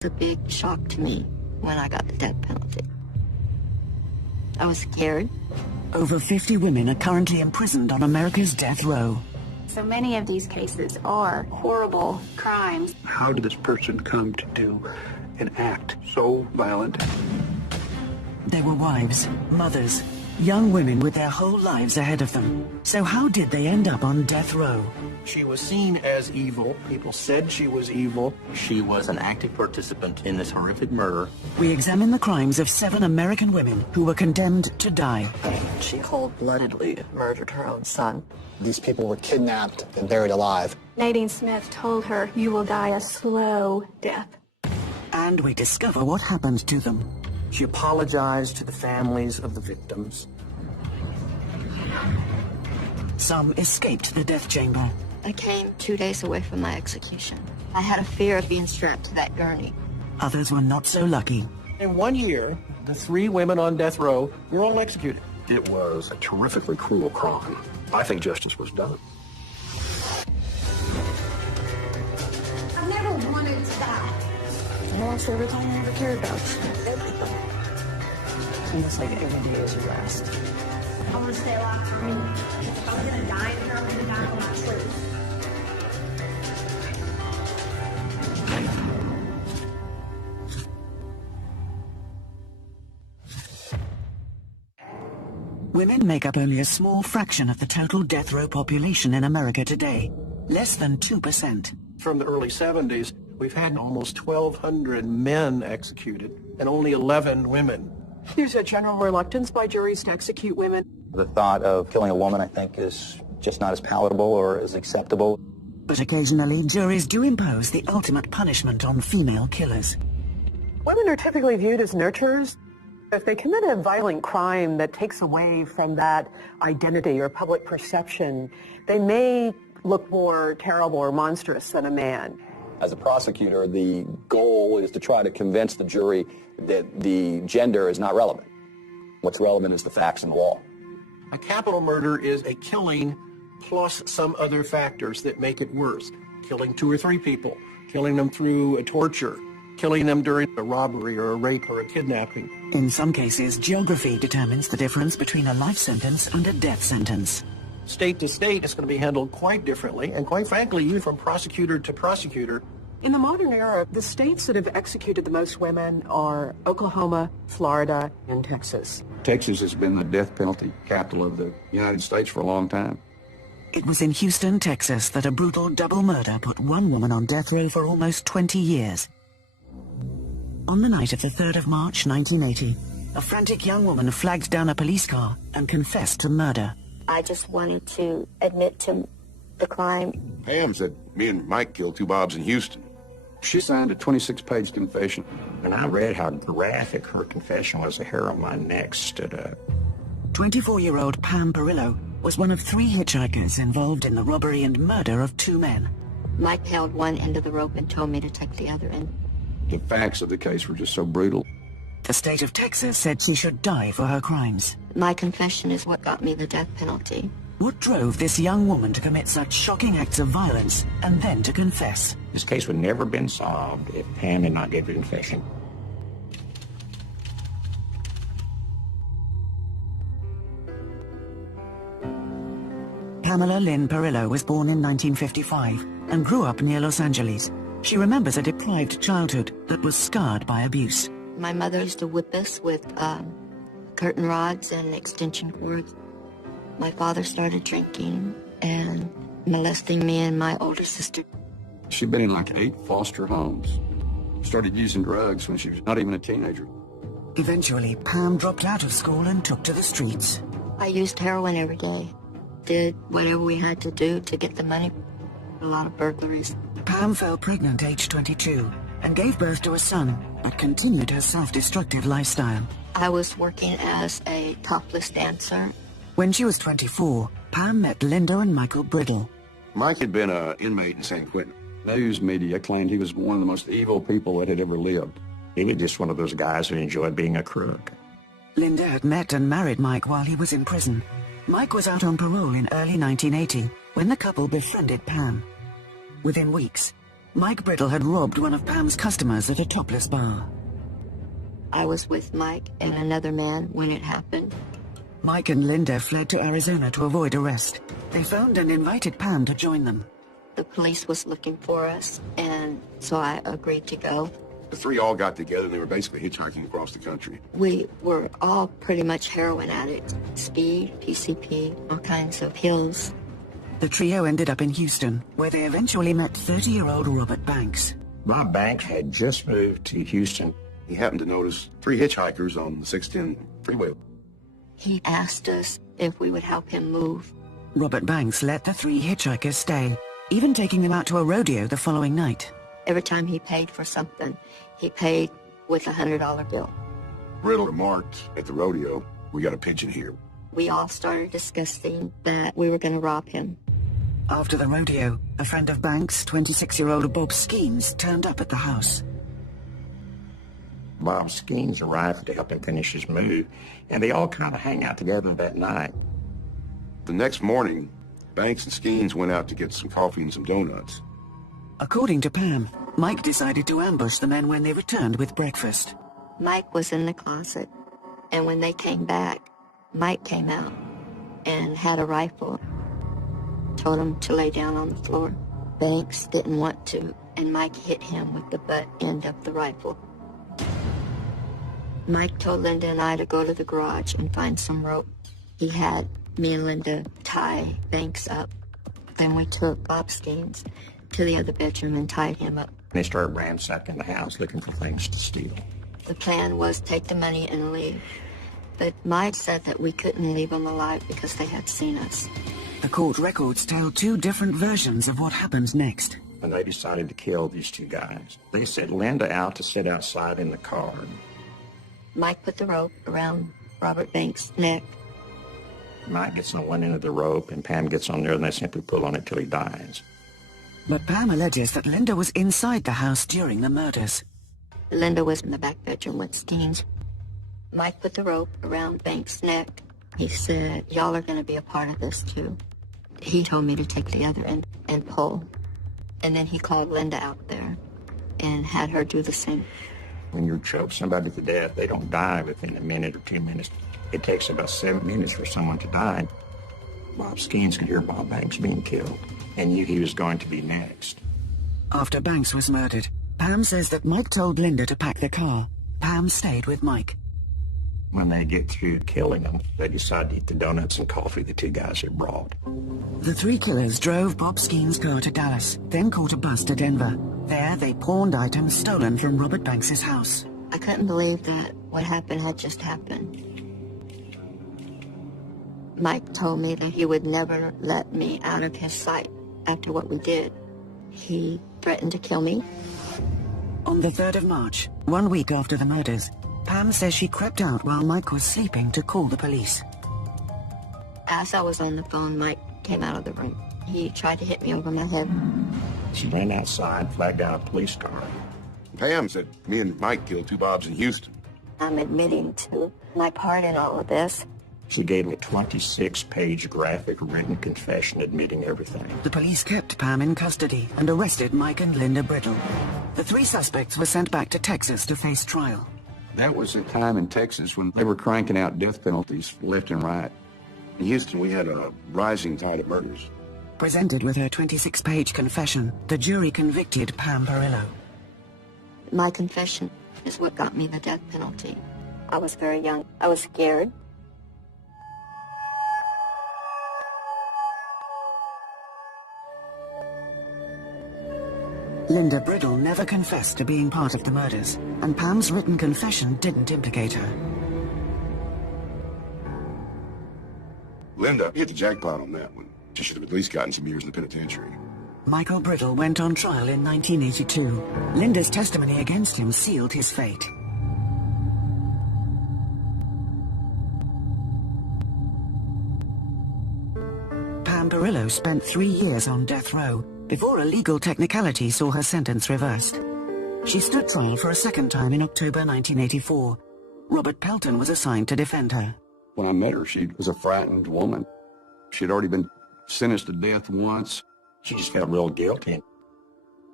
It's a big shock to me when I got the death penalty. I was scared. Over 50 women are currently imprisoned on America's death row. So many of these cases are horrible crimes. How did this person come to do an act so violent? They were wives, mothers, young women with their whole lives ahead of them. So how did they end up on death row? She was seen as evil. People said she was evil. She was an active participant in this horrific murder. We examine the crimes of 7 American women who were condemned to die. She cold-bloodedly murdered her own son. These people were kidnapped and buried alive. Nadine Smith told her, "You will die a slow death." And we discover what happened to them. She apologized to the families of the victims. Some escaped the death chamber. I came 2 days away from my execution. I had a fear of being strapped to that gurney. Others were not so lucky. In 1 year, the 3 women on death row were all executed. It was a terrifically cruel crime. I think justice was done. I've never wanted to die. I lost everything I ever cared about. Everything. Almost like every day is your last. I want to stay alive for me. If I'm going to die in here, I'm going to die for my truth. Women make up only a small fraction of the total death row population in America today. Less than 2%. From the early 70s, we've had almost 1,200 men executed and only 11 women. There's a general reluctance by juries to execute women. The thought of killing a woman, I think, is just not as palatable or as acceptable. But occasionally, juries do impose the ultimate punishment on female killers. Women are typically viewed as nurturers. If they commit a violent crime that takes away from that identity or public perception, they may look more terrible or monstrous than a man. As a prosecutor, the goal is to try to convince the jury that the gender is not relevant. What's relevant is the facts and the law. A capital murder is a killing plus some other factors that make it worse. Killing 2 or 3 people, killing them through a torture, killing them during a robbery or a rape or a kidnapping. In some cases, geography determines the difference between a life sentence and a death sentence. State to state, it's going to be handled quite differently, and quite frankly, even from prosecutor to prosecutor. In the modern era, the states that have executed the most women are Oklahoma, Florida, and Texas. Texas has been the death penalty capital of the United States for a long time. It was in Houston, Texas, that a brutal double murder put 1 woman on death row for almost 20 years. On the night of the 3rd of March, 1980, a frantic young woman flagged down a police car and confessed to murder. I just wanted to admit to the crime. Pam said me and Mike killed 2 Bobs in Houston. She signed a 26-page confession. When I read how graphic her confession was, the hair on my neck stood up. 24-year-old Pam Perillo was one of 3 hitchhikers involved in the robbery and murder of 2 men. Mike held one end of the rope and told me to take the other end. The facts of the case were just so brutal. The state of Texas said she should die for her crimes. My confession is what got me the death penalty. What drove this young woman to commit such shocking acts of violence and then to confess? This case would never have been solved if Pam had not given a confession. Pamela Lynn Perillo was born in 1955 and grew up near Los Angeles. She remembers a deprived childhood that was scarred by abuse. My mother used to whip us with curtain rods and extension cords. My father started drinking and molesting me and my older sister. She'd been in like 8 foster homes. Started using drugs when she was not even a teenager. Eventually, Pam dropped out of school and took to the streets. I used heroin every day. Did whatever we had to do to get the money. A lot of burglaries. Pam fell pregnant age 22 and gave birth to a son, but continued her self-destructive lifestyle. I was working as a topless dancer. When she was 24, Pam met Linda and Michael Brittle. Mike had been an inmate in San Quentin. News media claimed he was one of the most evil people that had ever lived. He was just one of those guys who enjoyed being a crook. Linda had met and married Mike while he was in prison. Mike was out on parole in early 1980 when the couple befriended Pam. Within weeks, Mike Brittle had robbed one of Pam's customers at a topless bar. I was with Mike and another man when it happened. Mike and Linda fled to Arizona to avoid arrest. They phoned and invited Pam to join them. The police was looking for us, and so I agreed to go. The three all got together and they were basically hitchhiking across the country. We were all pretty much heroin addicts. Speed, PCP, all kinds of pills. The trio ended up in Houston, where they eventually met 30-year-old Robert Banks. Bob Banks had just moved to Houston. He happened to notice three hitchhikers on the 610 freeway. He asked us if we would help him move. Robert Banks let the three hitchhikers stay, even taking them out to a rodeo the following night. Every time he paid for something, he paid with a $100 bill. Brittle remarked at the rodeo, "We got a pigeon here." We all started discussing that we were going to rob him. After the rodeo, a friend of Banks, 26-year-old Bob Skeens, turned up at the house. Bob Skeens arrived to help him finish his move, and they all kind of hang out together that night. The next morning, Banks and Skeens went out to get some coffee and some donuts. According to Pam, Mike decided to ambush the men when they returned with breakfast. Mike was in the closet, and when they came back, Mike came out and had a rifle. Told him to lay down on the floor. Banks didn't want to, and Mike hit him with the butt end of the rifle. Mike told Linda and I to go to the garage and find some rope. He had me and Linda tie Banks up. Then we took Bob Skeens to the other bedroom and tied him up. They started ransacking the house looking for things to steal. The plan was take the money and leave. But Mike said that we couldn't leave them alive because they had seen us. The court records tell two different versions of what happened next. And they decided to kill these two guys. They sent Linda out to sit outside in the car. Mike put the rope around Robert Banks' neck. Mike gets on one end of the rope, and Pam gets on there, and they simply pull on it till he dies. But Pam alleges that Linda was inside the house during the murders. Linda was in the back bedroom with Skeens. Mike put the rope around Banks' neck. He said, "Y'all are going to be a part of this, too." He told me to take the other end and pull. And then he called Linda out there and had her do the same. When you choke somebody to death, they don't die within a minute or 2 minutes. It takes about 7 minutes for someone to die. Bob Skeens could hear Bob Banks being killed and knew he was going to be next. After Banks was murdered, Pam says that Mike told Linda to pack the car. Pam stayed with Mike. When they get through killing them, they decide to eat the donuts and coffee the two guys had brought. The three killers drove Bob Skeens' car to Dallas, then caught a bus to Denver. There, they pawned items stolen from Robert Banks' house. I couldn't believe that what happened had just happened. Mike told me that he would never let me out of his sight after what we did. He threatened to kill me. On the 3rd of March, 1 week after the murders, Pam says she crept out while Mike was sleeping to call the police. As I was on the phone, Mike came out of the room. He tried to hit me over my head. She ran outside, flagged down a police car. Pam said me and Mike killed two Bobs in Houston. I'm admitting to my part in all of this. She gave a 26-page graphic written confession admitting everything. The police kept Pam in custody and arrested Mike and Linda Brittle. The three suspects were sent back to Texas to face trial. That was a time in Texas when they were cranking out death penalties left and right. In Houston, we had a rising tide of murders. Presented with her 26-page confession, the jury convicted Pam Perillo. My confession is what got me the death penalty. I was very young. I was scared. Linda Brittle never confessed to being part of the murders, and Pam's written confession didn't implicate her. Linda hit the jackpot on that one. She should have at least gotten some years in the penitentiary. Michael Brittle went on trial in 1982. Linda's testimony against him sealed his fate. Pam Perillo spent 3 years on death row before a legal technicality saw her sentence reversed. She stood trial for a second time in October 1984. Robert Pelton was assigned to defend her. When I met her, she was a frightened woman. She had already been sentenced to death once. She just felt real guilty.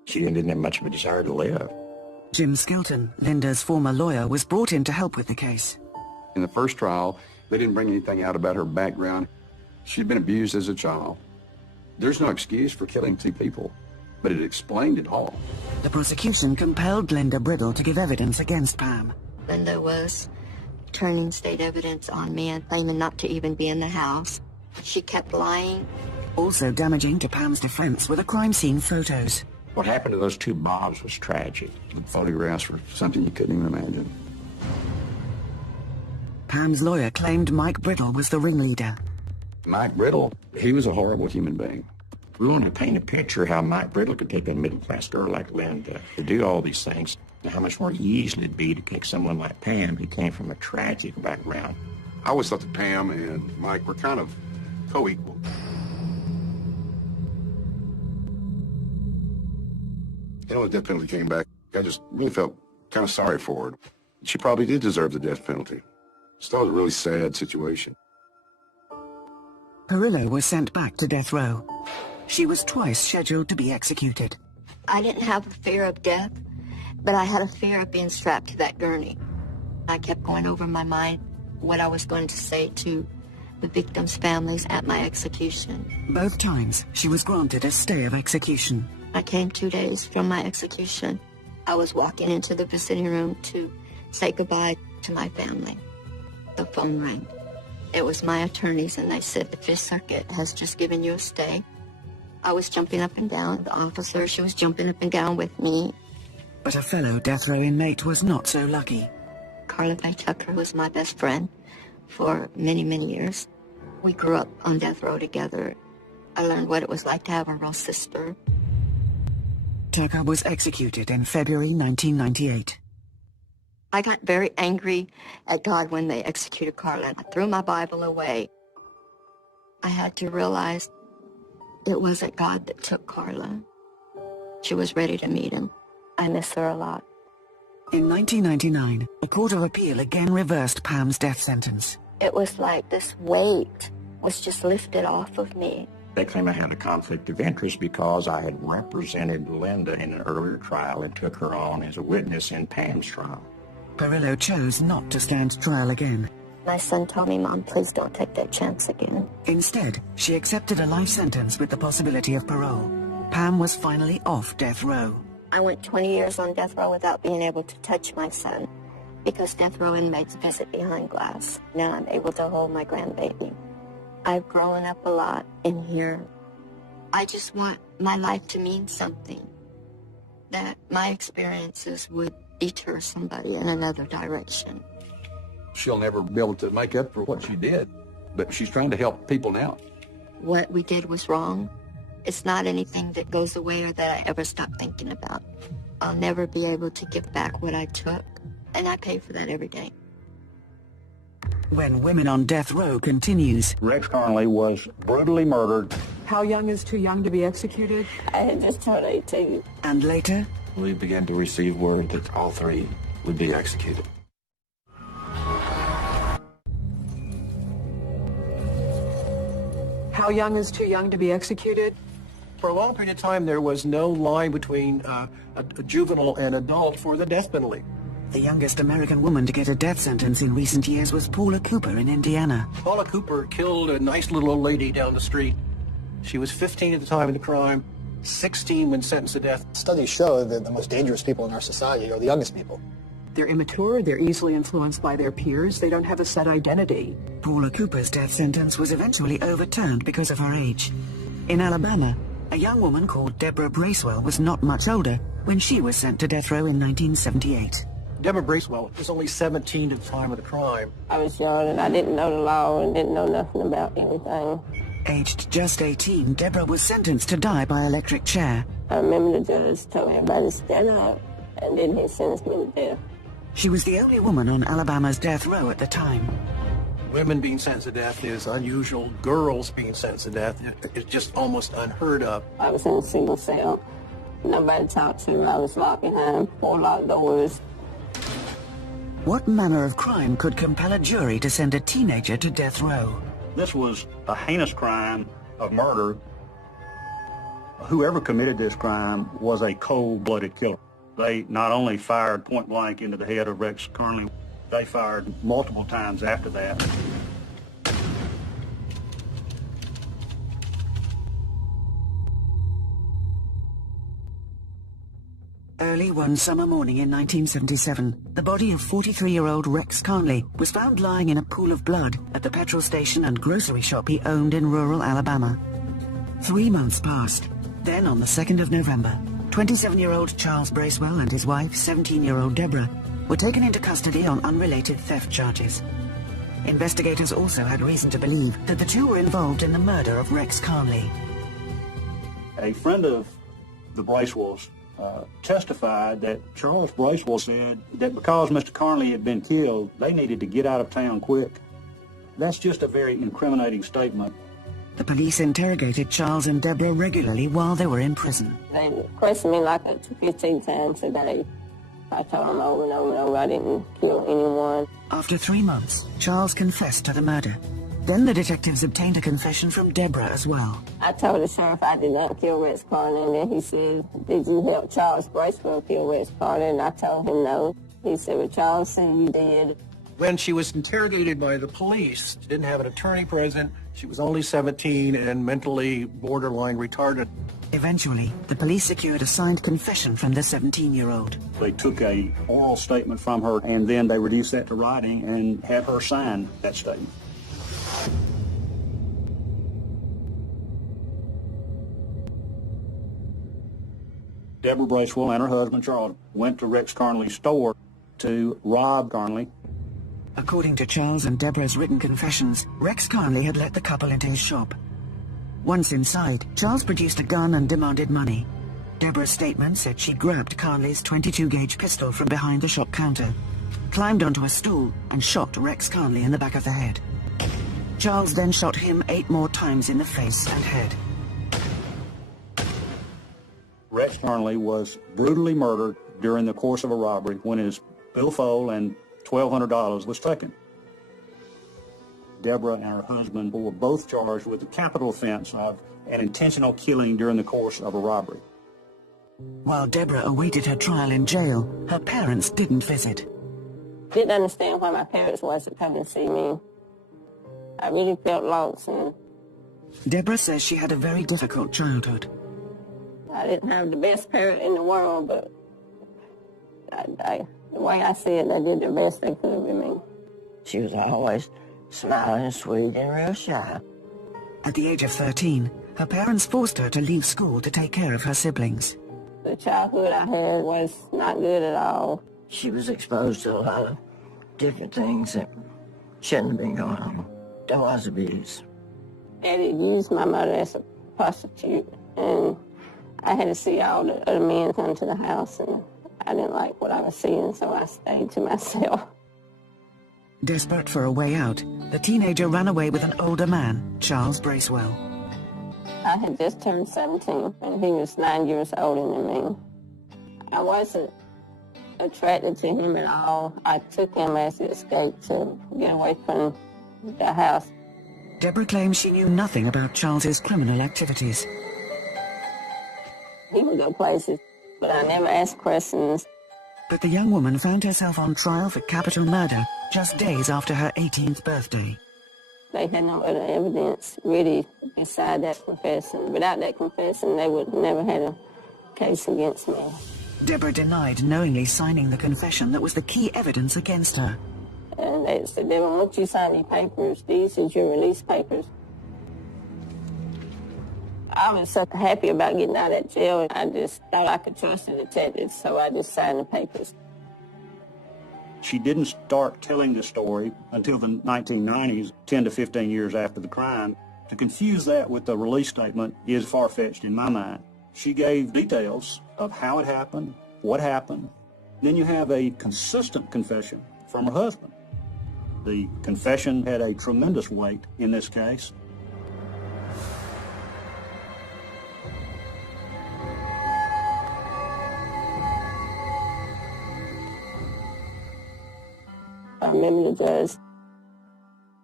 She didn't have much of a desire to live. Jim Skelton, Linda's former lawyer, was brought in to help with the case. In the first trial, they didn't bring anything out about her background. She'd been abused as a child. There's no excuse for killing 2 people, but it explained it all. The prosecution compelled Linda Brittle to give evidence against Pam. Linda was turning state evidence on me and claiming not to even be in the house. She kept lying. Also damaging to Pam's defense were the crime scene photos. What happened to those 2 Bobs was tragic. The photographs were something you couldn't even imagine. Pam's lawyer claimed Mike Brittle was the ringleader. Mike Brittle, he was a horrible human being. We wanted to paint a picture how Mike Brittle could take a middle-class girl like Linda to do all these things, and how much more easy it'd be to take someone like Pam who came from a tragic background. I always thought that Pam and Mike were kind of co-equal. You know, the death penalty came back. I just really felt kind of sorry for her. She probably did deserve the death penalty. Still was a really sad situation. Perillo was sent back to death row. She was twice scheduled to be executed. I didn't have a fear of death, but I had a fear of being strapped to that gurney. I kept going over in my mind what I was going to say to the victims' families at my execution. Both times, she was granted a stay of execution. I came 2 days from my execution. I was walking into the visiting room to say goodbye to my family. The phone rang. It was my attorneys, and they said the Fifth Circuit has just given you a stay. I was jumping up and down. The officer, she was jumping up and down with me. But a fellow death row inmate was not so lucky. Carla Faye Tucker was my best friend for many, many years. We grew up on death row together. I learned what it was like to have a real sister. Tucker was executed in February 1998. I got very angry at God when they executed Carla. I threw my Bible away. I had to realize it wasn't God that took Carla. She was ready to meet him. I miss her a lot. In 1999, a court of appeal again reversed Pam's death sentence. It was like this weight was just lifted off of me. They claim I had a conflict of interest because I had represented Linda in an earlier trial and took her on as a witness in Pam's trial. Perillo chose not to stand trial again. My son told me, Mom, please don't take that chance again. Instead, she accepted a life sentence with the possibility of parole. Pam was finally off death row. I went 20 years on death row without being able to touch my son because death row inmates visit behind glass. Now I'm able to hold my grandbaby. I've grown up a lot in here. I just want my life to mean something, that my experiences would deter somebody in another direction. She'll never be able to make up for what she did, but she's trying to help people now. What we did was wrong. It's not anything that goes away or that I ever stop thinking about. I'll never be able to give back what I took, and I pay for that every day. When Women on Death Row continues. Rex Conley was brutally murdered. How young is too young to be executed? I had just turned 18. And later, We began to receive word that all 3 would be executed. How young is too young to be executed? For a long period of time, there was no line between a juvenile and adult for the death penalty. the youngest American woman to get a death sentence in recent years was Paula Cooper in Indiana. Paula Cooper killed a nice little old lady down the street. She was 15 at the time of the crime, 16 when sentenced to death. Studies show that the most dangerous people in our society are the youngest people. They're immature, they're easily influenced by their peers, they don't have a set identity. Paula Cooper's death sentence was eventually overturned because of her age. In Alabama, a young woman called Deborah Bracewell was not much older when she was sent to death row in 1978. Deborah Bracewell was only 17 at the time of the crime. I was young and I didn't know the law and didn't know nothing about anything. Aged just 18, Deborah was sentenced to die by electric chair. I remember the judge told everybody to stand up, and then he sentenced me to death. She was the only woman on Alabama's death row at the time. Women being sentenced to death is unusual. Girls being sentenced to death is just almost unheard of. I was in a single cell. Nobody talked to me. I was locked behind 4 locked doors. What manner of crime could compel a jury to send a teenager to death row? This was a heinous crime of murder. Whoever committed this crime was a cold-blooded killer. They not only fired point blank into the head of Rex Carnley, they fired multiple times after that. Early one summer morning in 1977, the body of 43-year-old Rex Carnley was found lying in a pool of blood at the petrol station and grocery shop he owned in rural Alabama. 3 months passed. Then, on the 2nd of November, 27-year-old Charles Bracewell and his wife, 17-year-old Deborah, were taken into custody on unrelated theft charges. Investigators also had reason to believe that the two were involved in the murder of Rex Carnley. A friend of the Bracewells testified that Charles Bracewell said that because Mr. Carnley had been killed, they needed to get out of town quick. That's just a very incriminating statement. The police interrogated Charles and Deborah regularly while they were in prison. They questioned me like 15 times a day. I told them over and over and over I didn't kill anyone. After 3 months, Charles confessed to the murder. Then the detectives obtained a confession from Deborah as well. I told the sheriff I did not kill Rex Carnley, and then he said, "Did you help Charles Bracewell kill Rex Carnley?" And I told him no. He said, "Well, Charles said you did." When she was interrogated by the police, she didn't have an attorney present. She was only 17 and mentally borderline retarded. Eventually, the police secured a signed confession from the 17-year-old. They took an oral statement from her, and then they reduced that to writing and had her sign that statement. Deborah Bracewell and her husband, Charles, went to Rex Carnley's store to rob Carnley. According to Charles and Deborah's written confessions, Rex Carnley had let the couple into his shop. Once inside, Charles produced a gun and demanded money. Deborah's statement said she grabbed Carnley's 22-gauge pistol from behind the shop counter, climbed onto a stool, and shot Rex Carnley in the back of the head. Charles then shot him 8 more times in the face and head. Rex Carnley was brutally murdered during the course of a robbery when his billfold and $1,200 was taken. Deborah and her husband were both charged with the capital offense of an intentional killing during the course of a robbery. While Deborah awaited her trial in jail, her parents didn't visit. Didn't understand why my parents wasn't coming to see me. I really felt lost. And Deborah says she had a very difficult childhood. I didn't have the best parent in the world, but the way I see it, they did the best they could with me. She was always smiling, sweet, and real shy. At the age of 13, her parents forced her to leave school to take care of her siblings. The childhood I had was not good at all. She was exposed to a lot of different things that shouldn't have been going on. There was abuse. Daddy used my mother as a prostitute, and I had to see all the other men come to the house, and I didn't like what I was seeing, so I stayed to myself. Desperate for a way out, the teenager ran away with an older man, Charles Bracewell. I had just turned 17, and he was 9 years older than me. I wasn't attracted to him at all. I took him as an escape to get away from the house. Deborah claims she knew nothing about Charles's criminal activities. He would go places, but I never asked questions. But the young woman found herself on trial for capital murder just days after her 18th birthday. They had no other evidence, really, beside that confession. Without that confession, they would never had a case against me. Deborah denied knowingly signing the confession that was the key evidence against her. And they said, "Deborah, once you sign these papers, these is your release papers." I was so happy about getting out of jail. I just thought I could trust the detectives, so I just signed the papers. She didn't start telling the story until the 1990s, 10 to 15 years after the crime. To confuse that with the release statement is far-fetched in my mind. She gave details of how it happened, what happened. Then you have a consistent confession from her husband. The confession had a tremendous weight in this case. I remember the judge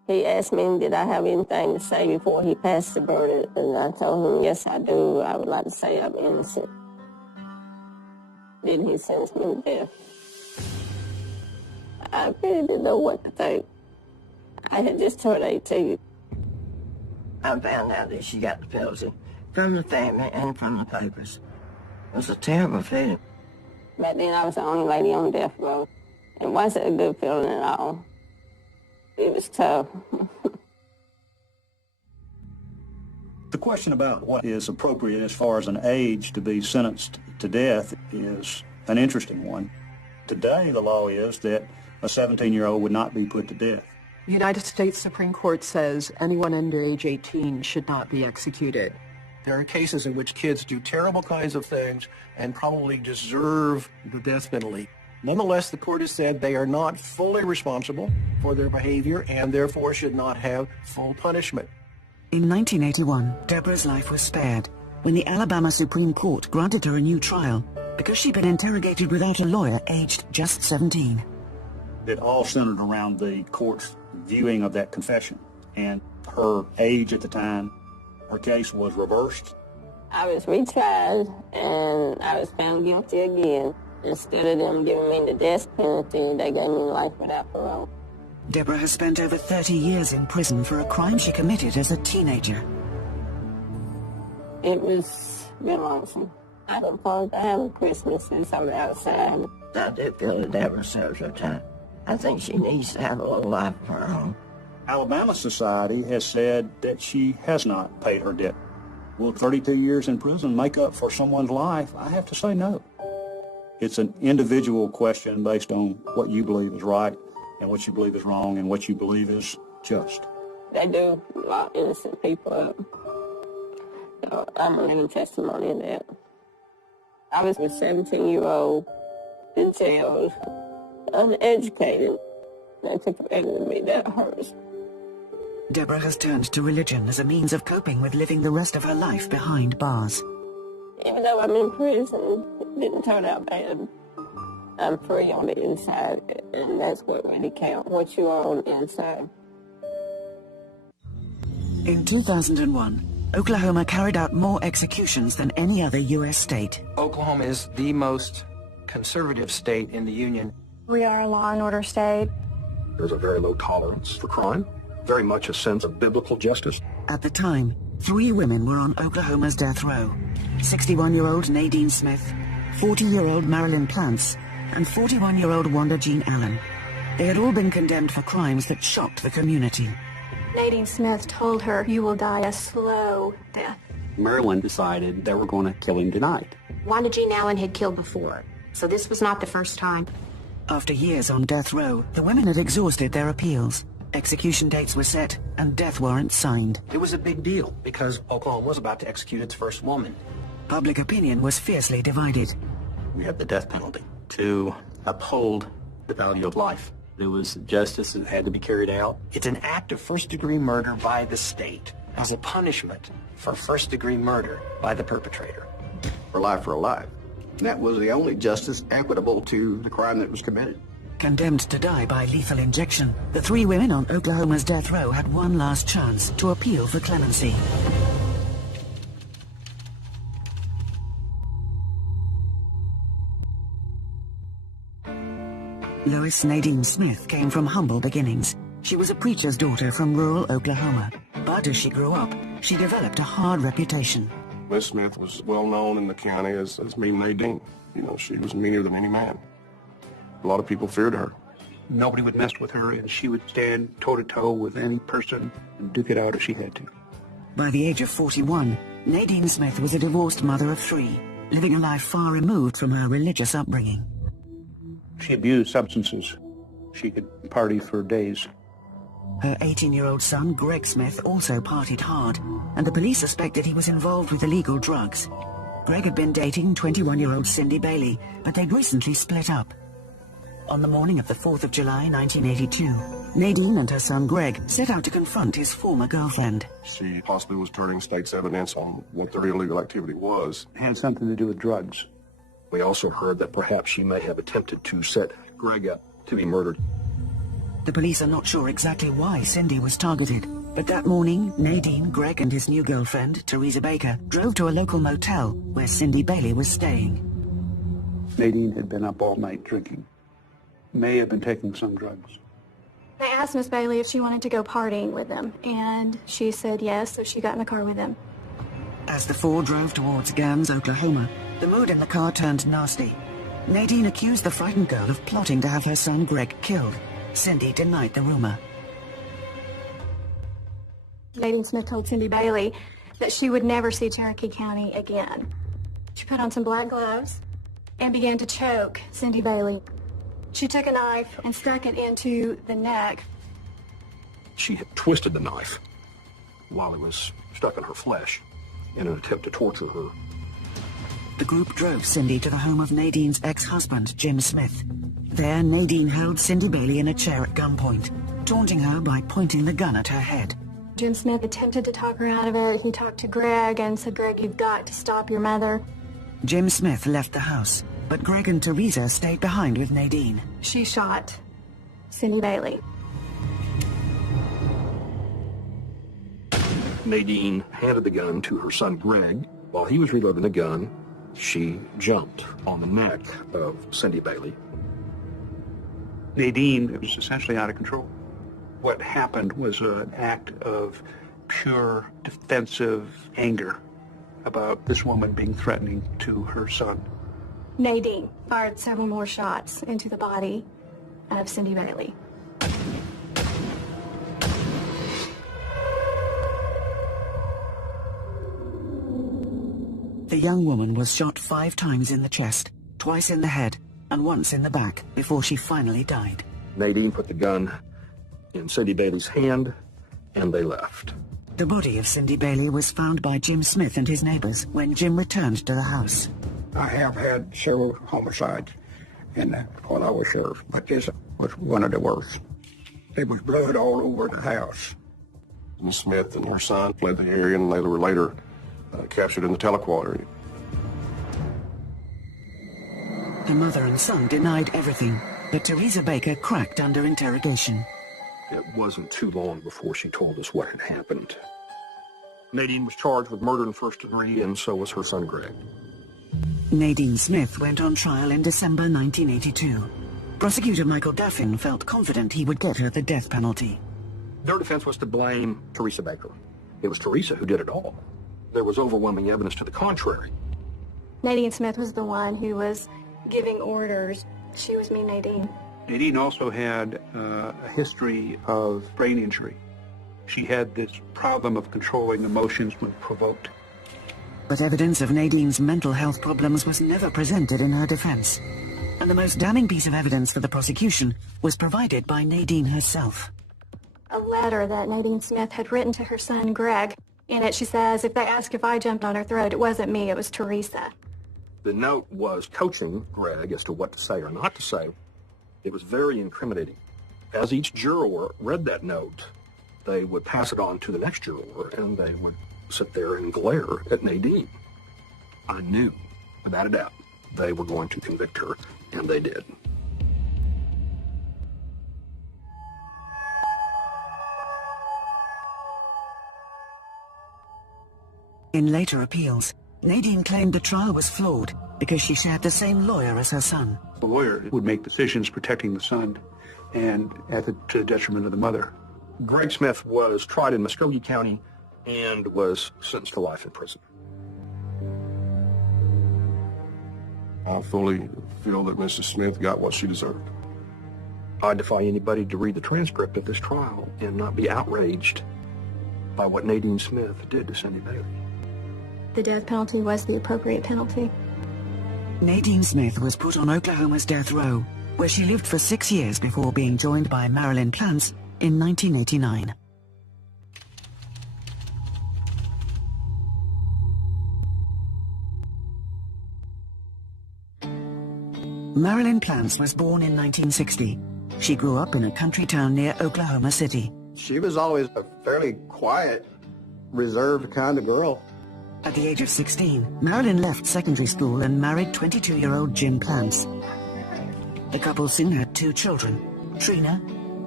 He asked me, did I have anything to say before he passed the verdict, and I told him, yes, I do. I would like to say I'm innocent. Then he sentenced me to death. I really didn't know what to think. I had just turned 18. I found out that she got the penalty from the family and from the papers. It was a terrible feeling. Back then, I was the only lady on death row. It wasn't a good feeling at all. It was tough. The question about what is appropriate as far as an age to be sentenced to death is an interesting one. Today, the law is that a 17-year-old would not be put to death. The United States Supreme Court says anyone under age 18 should not be executed. There are cases in which kids do terrible kinds of things and probably deserve the death penalty. Nonetheless, the court has said they are not fully responsible for their behavior and therefore should not have full punishment. In 1981, Deborah's life was spared when the Alabama Supreme Court granted her a new trial because she'd been interrogated without a lawyer aged just 17. It all centered around the court's viewing of that confession and her age at the time. Her case was reversed. I was retried, and I was found guilty again. Instead of them giving me the death penalty, they gave me life without parole. Deborah has spent over 30 years in prison for a crime she committed as a teenager. It was real lonesome. I was supposed to have a Christmas since I'm outside. I do feel that Deborah serves her time. I think she needs to have a little life of her own. Alabama society has said that she has not paid her debt. Will 32 years in prison make up for someone's life? I have to say no. It's an individual question based on what you believe is right and what you believe is wrong and what you believe is just. They do lock innocent people up. So I'm a living testimony of that. I was a 17-year-old in jail, uneducated. They took advantage of me. That hurts. Deborah has turned to religion as a means of coping with living the rest of her life behind bars. Even though I'm in prison, it didn't turn out bad. I'm free on the inside, and that's what really counts, what you are on the inside. In 2001, Oklahoma carried out more executions than any other U.S. state. Oklahoma is the most conservative state in the Union. We are a law and order state. There's a very low tolerance for crime, very much a sense of biblical justice. At the time, 3 women were on Oklahoma's death row. 61-year-old Nadine Smith, 40-year-old Marilyn Plants, and 41-year-old Wanda Jean Allen. They had all been condemned for crimes that shocked the community. Nadine Smith told her, "You will die a slow death." Marilyn decided they were going to kill him tonight. Wanda Jean Allen had killed before, so this was not the first time. After years on death row, the women had exhausted their appeals. Execution dates were set and death warrants signed. It was a big deal because Oklahoma was about to execute its first woman. Public opinion was fiercely divided. We had the death penalty to uphold the value of life. It was justice that had to be carried out. It's an act of first-degree murder by the state as a punishment for first-degree murder by the perpetrator. For life for a life. That was the only justice equitable to the crime that was committed. Condemned to die by lethal injection, the 3 women on Oklahoma's death row had one last chance to appeal for clemency. Lois Nadine Smith came from humble beginnings. She was a preacher's daughter from rural Oklahoma. But as she grew up, she developed a hard reputation. Miss Smith was well known in the county as Mean Nadine. You know, she was meaner than any man. A lot of people feared her. Nobody would mess with her, and she would stand toe-to-toe with any person and duke it out if she had to. By the age of 41, Nadine Smith was a divorced mother of 3, living a life far removed from her religious upbringing. She abused substances. She could party for days. Her 18-year-old son, Greg Smith, also partied hard, and the police suspected he was involved with illegal drugs. Greg had been dating 21-year-old Cindy Bailey, but they'd recently split up. On the morning of the 4th of July, 1982, Nadine and her son Greg set out to confront his former girlfriend. She possibly was turning state's evidence on what their illegal activity was. It had something to do with drugs. We also heard that perhaps she may have attempted to set Greg up to be murdered. The police are not sure exactly why Cindy was targeted, but that morning, Nadine, Greg and his new girlfriend, Teresa Baker, drove to a local motel where Cindy Bailey was staying. Nadine had been up all night drinking. May have been taking some drugs. I asked Miss Bailey if she wanted to go partying with them, and she said yes, so she got in the car with them. As the four drove towards Gans, Oklahoma, the mood in the car turned nasty. Nadine accused the frightened girl of plotting to have her son Greg killed. Cindy denied the rumor. Nadine Smith told Cindy Bailey that she would never see Cherokee County again. She put on some black gloves and began to choke Cindy Bailey. She took a knife and stuck it into the neck. She had twisted the knife while it was stuck in her flesh in an attempt to torture her. The group drove Cindy to the home of Nadine's ex-husband, Jim Smith. There, Nadine held Cindy Bailey in a chair at gunpoint, taunting her by pointing the gun at her head. Jim Smith attempted to talk her out of it. He talked to Greg and said, "Greg, you've got to stop your mother." Jim Smith left the house, but Greg and Teresa stayed behind with Nadine. She shot Cindy Bailey. Nadine handed the gun to her son Greg. While he was reloading the gun, she jumped on the neck of Cindy Bailey. Nadine was essentially out of control. What happened was an act of pure defensive anger about this woman being threatening to her son. Nadine fired several more shots into the body of Cindy Bailey. The young woman was shot 5 times in the chest, twice in the head, and once in the back before she finally died. Nadine put the gun in Cindy Bailey's hand, and they left. The body of Cindy Bailey was found by Jim Smith and his neighbors when Jim returned to the house. I have had several homicides while I was sheriff, but this was one of the worst. There was blood all over the house. Miss Smith and her son fled the area, and they were later captured in the Tahlequah area. The mother and son denied everything, but Teresa Baker cracked under interrogation. It wasn't too long before she told us what had happened. Nadine was charged with murder in first degree, and so was her son Greg. Nadine Smith went on trial in December 1982. Prosecutor Michael Daffin felt confident he would get her the death penalty. Their defense was to blame Teresa Baker. It was Teresa who did it all. There was overwhelming evidence to the contrary. Nadine Smith was the one who was giving orders. She was mean Nadine. Nadine also had a history of brain injury. She had this problem of controlling emotions when provoked. But evidence of Nadine's mental health problems was never presented in her defense. And the most damning piece of evidence for the prosecution was provided by Nadine herself. A letter that Nadine Smith had written to her son Greg. In it she says, if they ask if I jumped on her throat, it wasn't me, it was Teresa. The note was coaching Greg as to what to say or not to say. It was very incriminating. As each juror read that note, they would pass it on to the next juror, and they would sit there and glare at Nadine. I knew, without a doubt, they were going to convict her, and they did. In later appeals, Nadine claimed the trial was flawed because she shared the same lawyer as her son. The lawyer would make decisions protecting the son and to the detriment of the mother. Greg Smith was tried in Muskogee County and was sentenced to life in prison. I fully feel that Mrs. Smith got what she deserved. I defy anybody to read the transcript of this trial and not be outraged by what Nadine Smith did to Cindy Bailey. The death penalty was the appropriate penalty. Nadine Smith was put on Oklahoma's death row, where she lived for 6 years before being joined by Marilyn Plantz in 1989. Marilyn Plantz was born in 1960. She grew up in a country town near Oklahoma City. She was always a fairly quiet, reserved kind of girl. At the age of 16, Marilyn left secondary school and married 22-year-old Jim Plantz. The couple soon had 2 children, Trina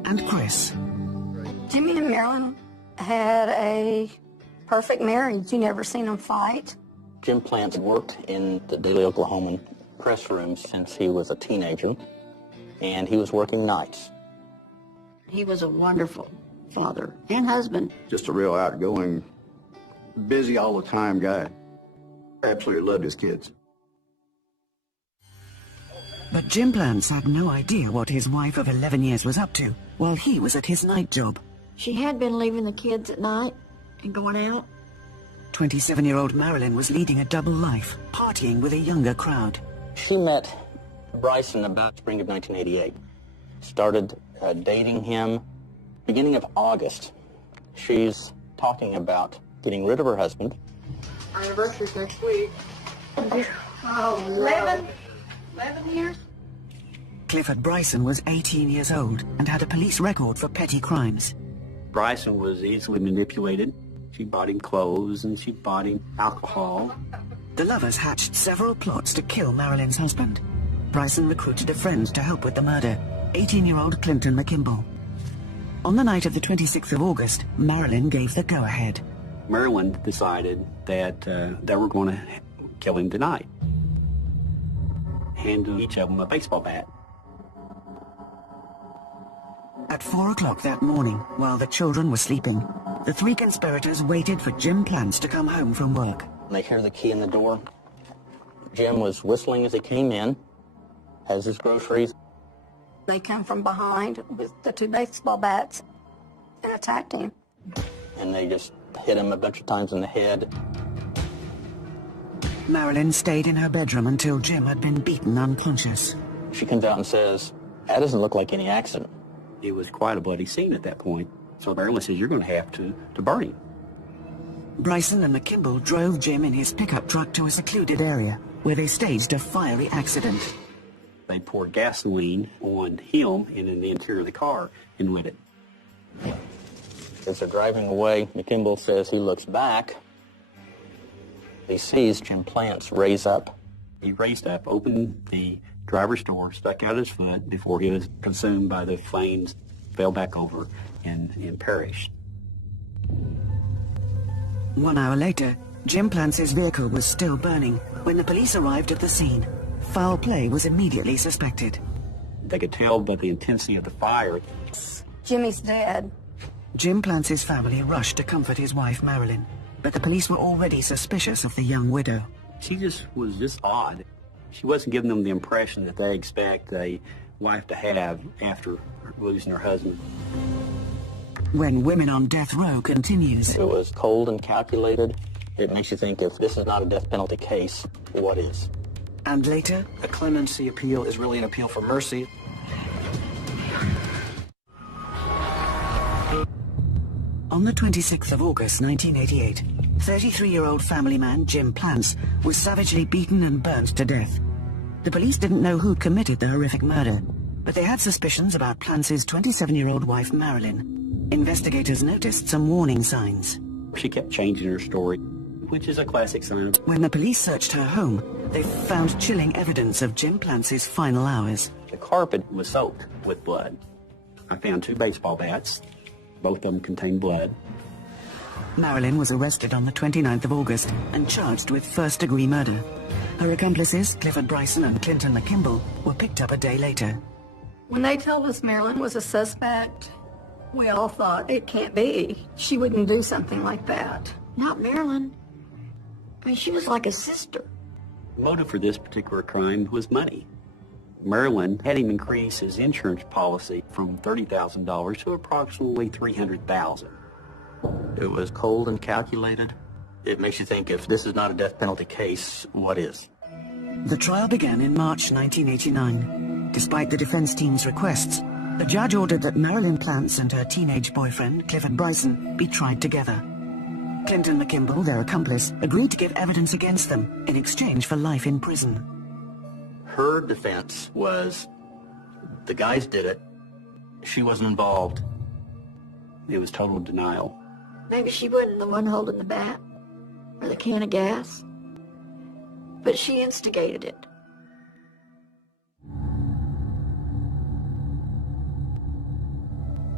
and Chris. Jimmy and Marilyn had a perfect marriage. You never seen them fight. Jim Plants worked in the Daily Oklahoman press room since he was a teenager, and he was working nights. He was a wonderful father and husband. Just a real outgoing, busy all the time guy. Absolutely loved his kids. But Jim Plants had no idea what his wife of 11 years was up to while he was at his night job. She had been leaving the kids at night and going out. 27-year-old Marilyn was leading a double life, partying with a younger crowd. She met Bryson about spring of 1988. Started dating him beginning of August. She's talking about getting rid of her husband. Our anniversary's next week. Oh, 11 years? Clifford Bryson was 18 years old and had a police record for petty crimes. Bryson was easily manipulated. She bought him clothes and she bought him alcohol. The lovers hatched several plots to kill Marilyn's husband. Bryson recruited a friend to help with the murder, 18-year-old Clinton McKimball. On the night of the 26th of August, Marilyn gave the go-ahead. Marilyn decided that they were going to kill him tonight. Handed each of them a baseball bat. At 4 o'clock that morning, while the children were sleeping, the three conspirators waited for Jim Plants to come home from work. They hear the key in the door. Jim was whistling as he came in, has his groceries. They come from behind with the two baseball bats and attacked him. And they just hit him a bunch of times in the head. Marilyn stayed in her bedroom until Jim had been beaten unconscious. She comes out and says, that doesn't look like any accident. It was quite a bloody scene at that point. So Marilyn says, you're going to have to burn him. Bryson and McKimball drove Jim in his pickup truck to a secluded area where they staged a fiery accident. They poured gasoline on him and in the interior of the car and lit it. As they're driving away, McKimball says he looks back. He sees Jim Plants raise up. He raised up, opened the driver's door, stuck out his foot before he was consumed by the flames, fell back over, and perished. 1 hour later, Jim Plants' vehicle was still burning when the police arrived at the scene. Foul play was immediately suspected. They could tell by the intensity of the fire. Jimmy's dead. Jim Plants' family rushed to comfort his wife, Marilyn, but the police were already suspicious of the young widow. She was just odd. She wasn't giving them the impression that they expect a wife to have after losing her husband. When Women on Death Row continues. It was cold and calculated. It makes you think, if this is not a death penalty case, what is? And later, a clemency appeal is really an appeal for mercy. On the 26th of August, 1988, 33-year-old family man Jim Plants was savagely beaten and burned to death. The police didn't know who committed the horrific murder, but they had suspicions about Plants' 27-year-old wife, Marilyn. Investigators noticed some warning signs. She kept changing her story, which is a classic sign of... When the police searched her home, they found chilling evidence of Jim Plants' final hours. The carpet was soaked with blood. I found 2 baseball bats. Both of them contained blood. Marilyn was arrested on the 29th of August and charged with first-degree murder. Her accomplices, Clifford Bryson and Clinton McKimball, were picked up a day later. When they told us Marilyn was a suspect, we all thought, it can't be. She wouldn't do something like that. Not Marilyn. I mean, she was like a sister. The motive for this particular crime was money. Marilyn had him increase his insurance policy from $30,000 to approximately $300,000. It was cold and calculated. It makes you think, if this is not a death penalty case, what is? The trial began in March 1989. Despite the defense team's requests, the judge ordered that Marilyn Plants and her teenage boyfriend, Clifford Bryson, be tried together. Clinton McKimball, their accomplice, agreed to give evidence against them in exchange for life in prison. Her defense was, the guys did it. She wasn't involved. It was total denial. Maybe she wasn't the one holding the bat or the can of gas, but she instigated it.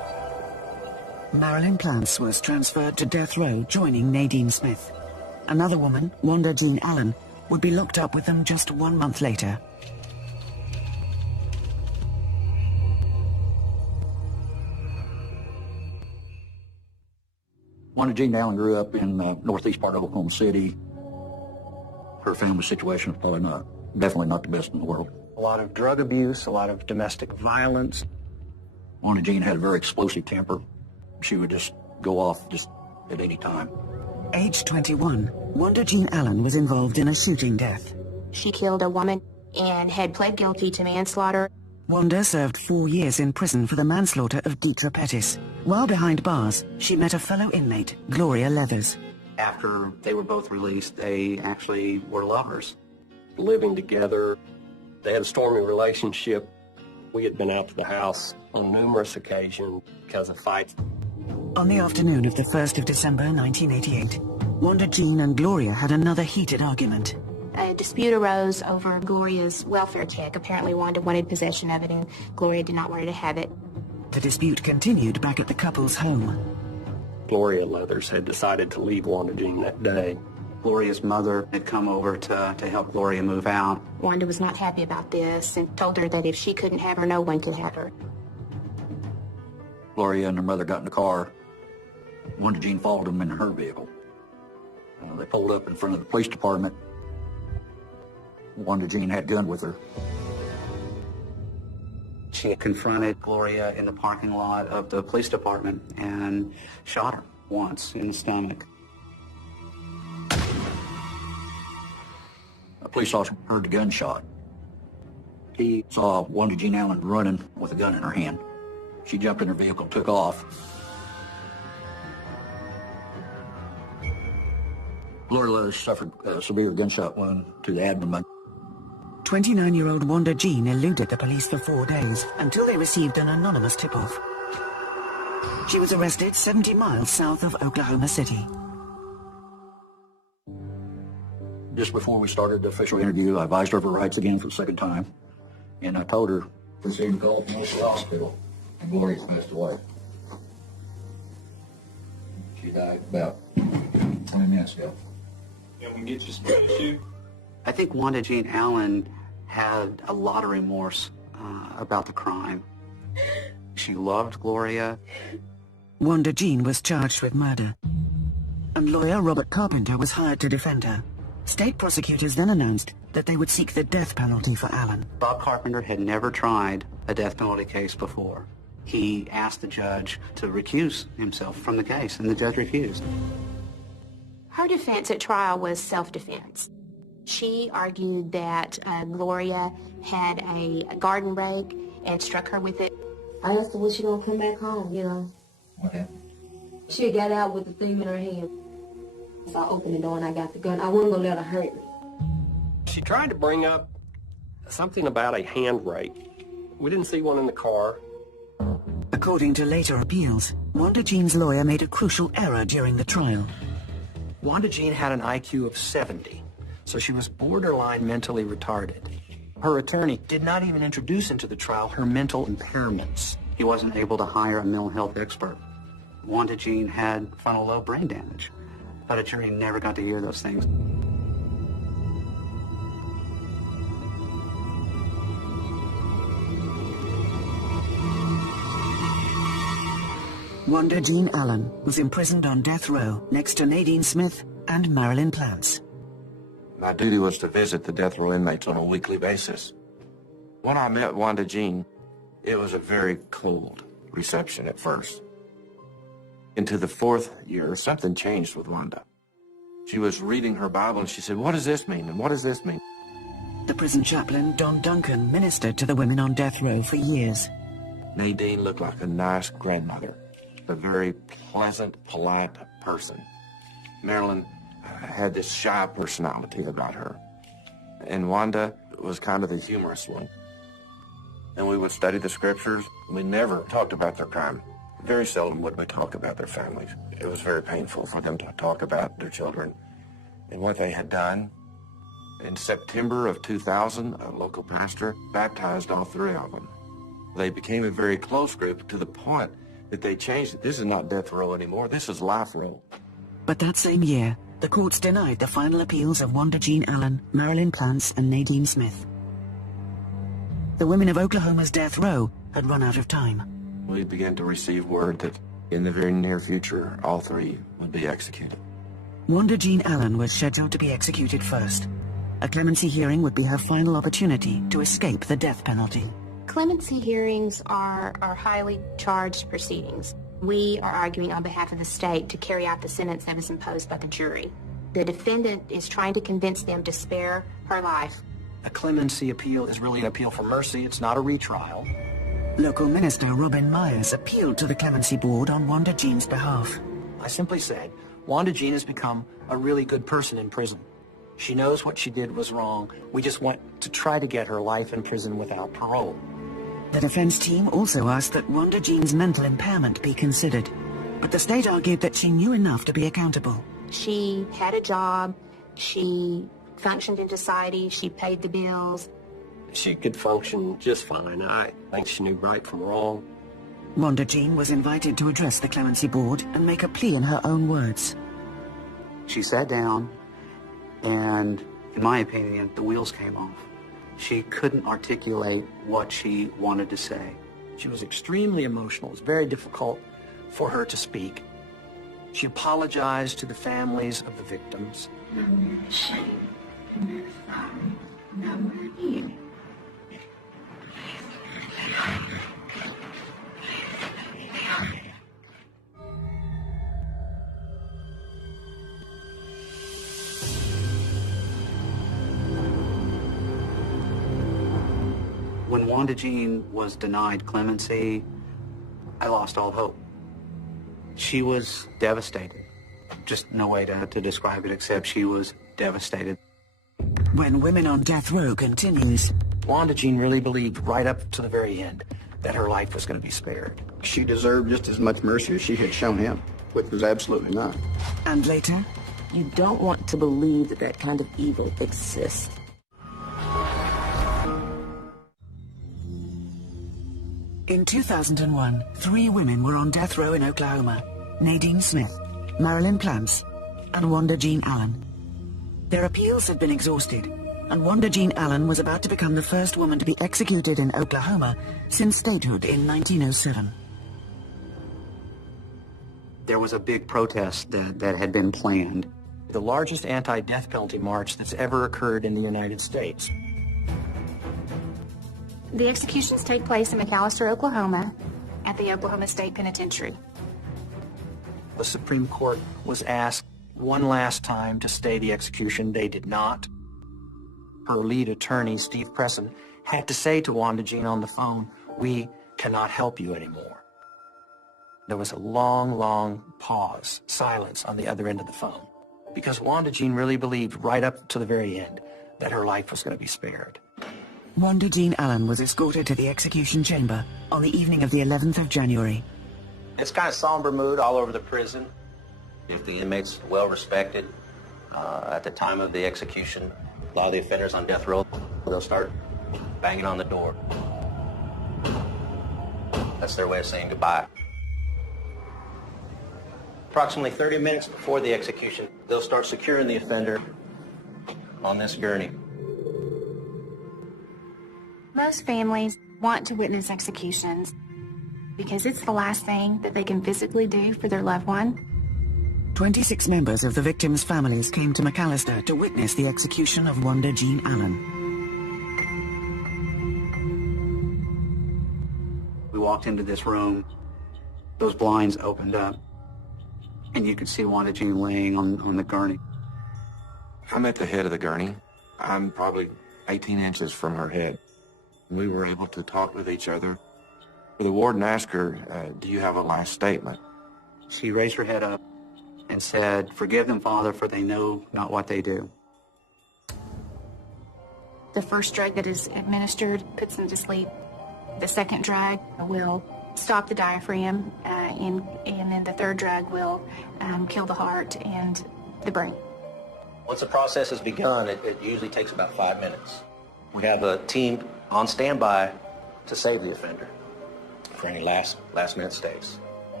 Marilyn Plance was transferred to death row, joining Nadine Smith. Another woman, Wanda Jean Allen, would be locked up with them just 1 month later. Wanda Jean Allen grew up in northeast part of Oklahoma City. Her family situation was definitely not the best in the world. A lot of drug abuse, a lot of domestic violence. Wanda Jean had a very explosive temper. She would just go off just at any time. Age 21, Wanda Jean Allen was involved in a shooting death. She killed a woman and had pled guilty to manslaughter. Wanda served 4 years in prison for the manslaughter of Deetra Pettis. While behind bars, she met a fellow inmate, Gloria Leathers. After they were both released, they actually were lovers. Living together, they had a stormy relationship. We had been out to the house on numerous occasions because of fights. On the afternoon of the 1st of December 1988, Wanda Jean and Gloria had another heated argument. A dispute arose over Gloria's welfare check. Apparently Wanda wanted possession of it and Gloria did not want her to have it. The dispute continued back at the couple's home. Gloria Leathers had decided to leave Wanda Jean that day. Gloria's mother had come over to help Gloria move out. Wanda was not happy about this and told her that if she couldn't have her, no one could have her. Gloria and her mother got in the car. Wanda Jean followed them in her vehicle. They pulled up in front of the police department. Wanda Jean had a gun with her. She confronted Gloria in the parking lot of the police department and shot her once in the stomach. A police officer heard the gunshot. He saw Wanda Jean Allen running with a gun in her hand. She jumped in her vehicle, took off. Gloria Leathers suffered a severe gunshot wound to the abdomen. 29-year-old Wanda Jean eluded the police for 4 days until they received an anonymous tip-off. She was arrested 70 miles south of Oklahoma City. Just before we started the official interview, I advised her of her rights again for the second time. And I told her, proceed to call from the hospital, and Gloria's passed away. She died about 20 minutes ago. Can we get you some tissue? I think Wanda Jean Allen had a lot of remorse about the crime. She loved Gloria. Wanda Jean was charged with murder, and lawyer Robert Carpenter was hired to defend her. State prosecutors then announced that they would seek the death penalty for Allen. Bob Carpenter had never tried a death penalty case before. He asked the judge to recuse himself from the case, and the judge refused. Her defense at trial was self-defense. She argued that Gloria had a garden rake and struck her with it. I asked her, was she gonna come back home, you know? What happened? She got out with the thing in her hand. So I opened the door and I got the gun. I wasn't gonna let her hurt me. She tried to bring up something about a hand rake. We didn't see one in the car. According to later appeals, Wanda Jean's lawyer made a crucial error during the trial. Wanda Jean had an IQ of 70, so she was borderline mentally retarded. Her attorney did not even introduce into the trial her mental impairments. He wasn't able to hire a mental health expert. Wanda Jean had frontal lobe brain damage, but a jury never got to hear those things. Wanda Jean Allen was imprisoned on death row next to Nadine Smith and Marilyn Plance. My duty was to visit the death row inmates on a weekly basis. When I met Wanda Jean, it was a very cold reception at first. Into the 4th year, something changed with Wanda. She was reading her Bible and she said, "What does this mean? And what does this mean?" The prison chaplain, Don Duncan, ministered to the women on death row for years. Nadine looked like a nice grandmother, a very pleasant, polite person. Marilyn had this shy personality about her. And Wanda was kind of the humorous one. And we would study the scriptures. We never talked about their crime. Very seldom would we talk about their families. It was very painful for them to talk about their children and what they had done. In September of 2000, a local pastor baptized all 3 of them. They became a very close group to the point that they changed it. This is not death row anymore. This is life row. But that same year, the courts denied the final appeals of Wanda Jean Allen, Marilyn Plantz, and Nadine Smith. The women of Oklahoma's death row had run out of time. We began to receive word that in the very near future, all three would be executed. Wanda Jean Allen was scheduled to be executed first. A clemency hearing would be her final opportunity to escape the death penalty. Clemency hearings are highly charged proceedings. We are arguing on behalf of the state to carry out the sentence that was imposed by the jury. The defendant is trying to convince them to spare her life. A clemency appeal is really an appeal for mercy. It's not a retrial. Local Minister Robin Myers appealed to the Clemency Board on Wanda Jean's behalf. I simply said, Wanda Jean has become a really good person in prison. She knows what she did was wrong. We just want to try to get her life in prison without parole. The defense team also asked that Wanda Jean's mental impairment be considered, but the state argued that she knew enough to be accountable. She had a job, she functioned in society, she paid the bills. She could function just fine. I think she knew right from wrong. Wanda Jean was invited to address the Clemency Board and make a plea in her own words. She sat down, and in my opinion, the wheels came off. She couldn't articulate what she wanted to say. She was extremely emotional. It was very difficult for her to speak. She apologized to the families of the victims. When Wanda Jean was denied clemency, I lost all hope. She was devastated. Just no way to describe it except she was devastated. When Women on Death Row continues. Wanda Jean really believed right up to the very end that her life was going to be spared. She deserved just as much mercy as she had shown him, which was absolutely not. And later? You don't want to believe that that kind of evil exists. In 2001, 3 women were on death row in Oklahoma: Nadine Smith, Marilyn Plantz, and Wanda Jean Allen. Their appeals had been exhausted, and Wanda Jean Allen was about to become the first woman to be executed in Oklahoma since statehood in 1907. There was a big protest that had been planned. The largest anti-death penalty march that's ever occurred in the United States. The executions take place in McAlester, Oklahoma, at the Oklahoma State Penitentiary. The Supreme Court was asked one last time to stay the execution. They did not. Her lead attorney, Steve Presson, had to say to Wanda Jean on the phone, "We cannot help you anymore." There was a long, long pause, silence on the other end of the phone, because Wanda Jean really believed right up to the very end that her life was going to be spared. Wanda Jean Allen was escorted to the execution chamber on the evening of the 11th of January. It's kind of somber mood all over the prison. If the inmates are well respected, at the time of the execution, a lot of the offenders on death row, they'll start banging on the door. That's their way of saying goodbye. Approximately 30 minutes before the execution, they'll start securing the offender on this gurney. Most families want to witness executions because it's the last thing that they can physically do for their loved one. 26 members of the victims' families came to McAlester to witness the execution of Wanda Jean Allen. We walked into this room, those blinds opened up, and you could see Wanda Jean laying on the gurney. I'm at the head of the gurney. I'm probably 18 inches from her head. We were able to talk with each other. The warden asked her, "Do you have a last statement?" She raised her head up and said, "Forgive them, Father, for they know not what they do." The first drug that is administered puts them to sleep. The second drug will stop the diaphragm, and then the third drug will kill the heart and the brain. Once the process has begun, it usually takes about 5 minutes. We have a team on standby to save the offender for any last minute stays.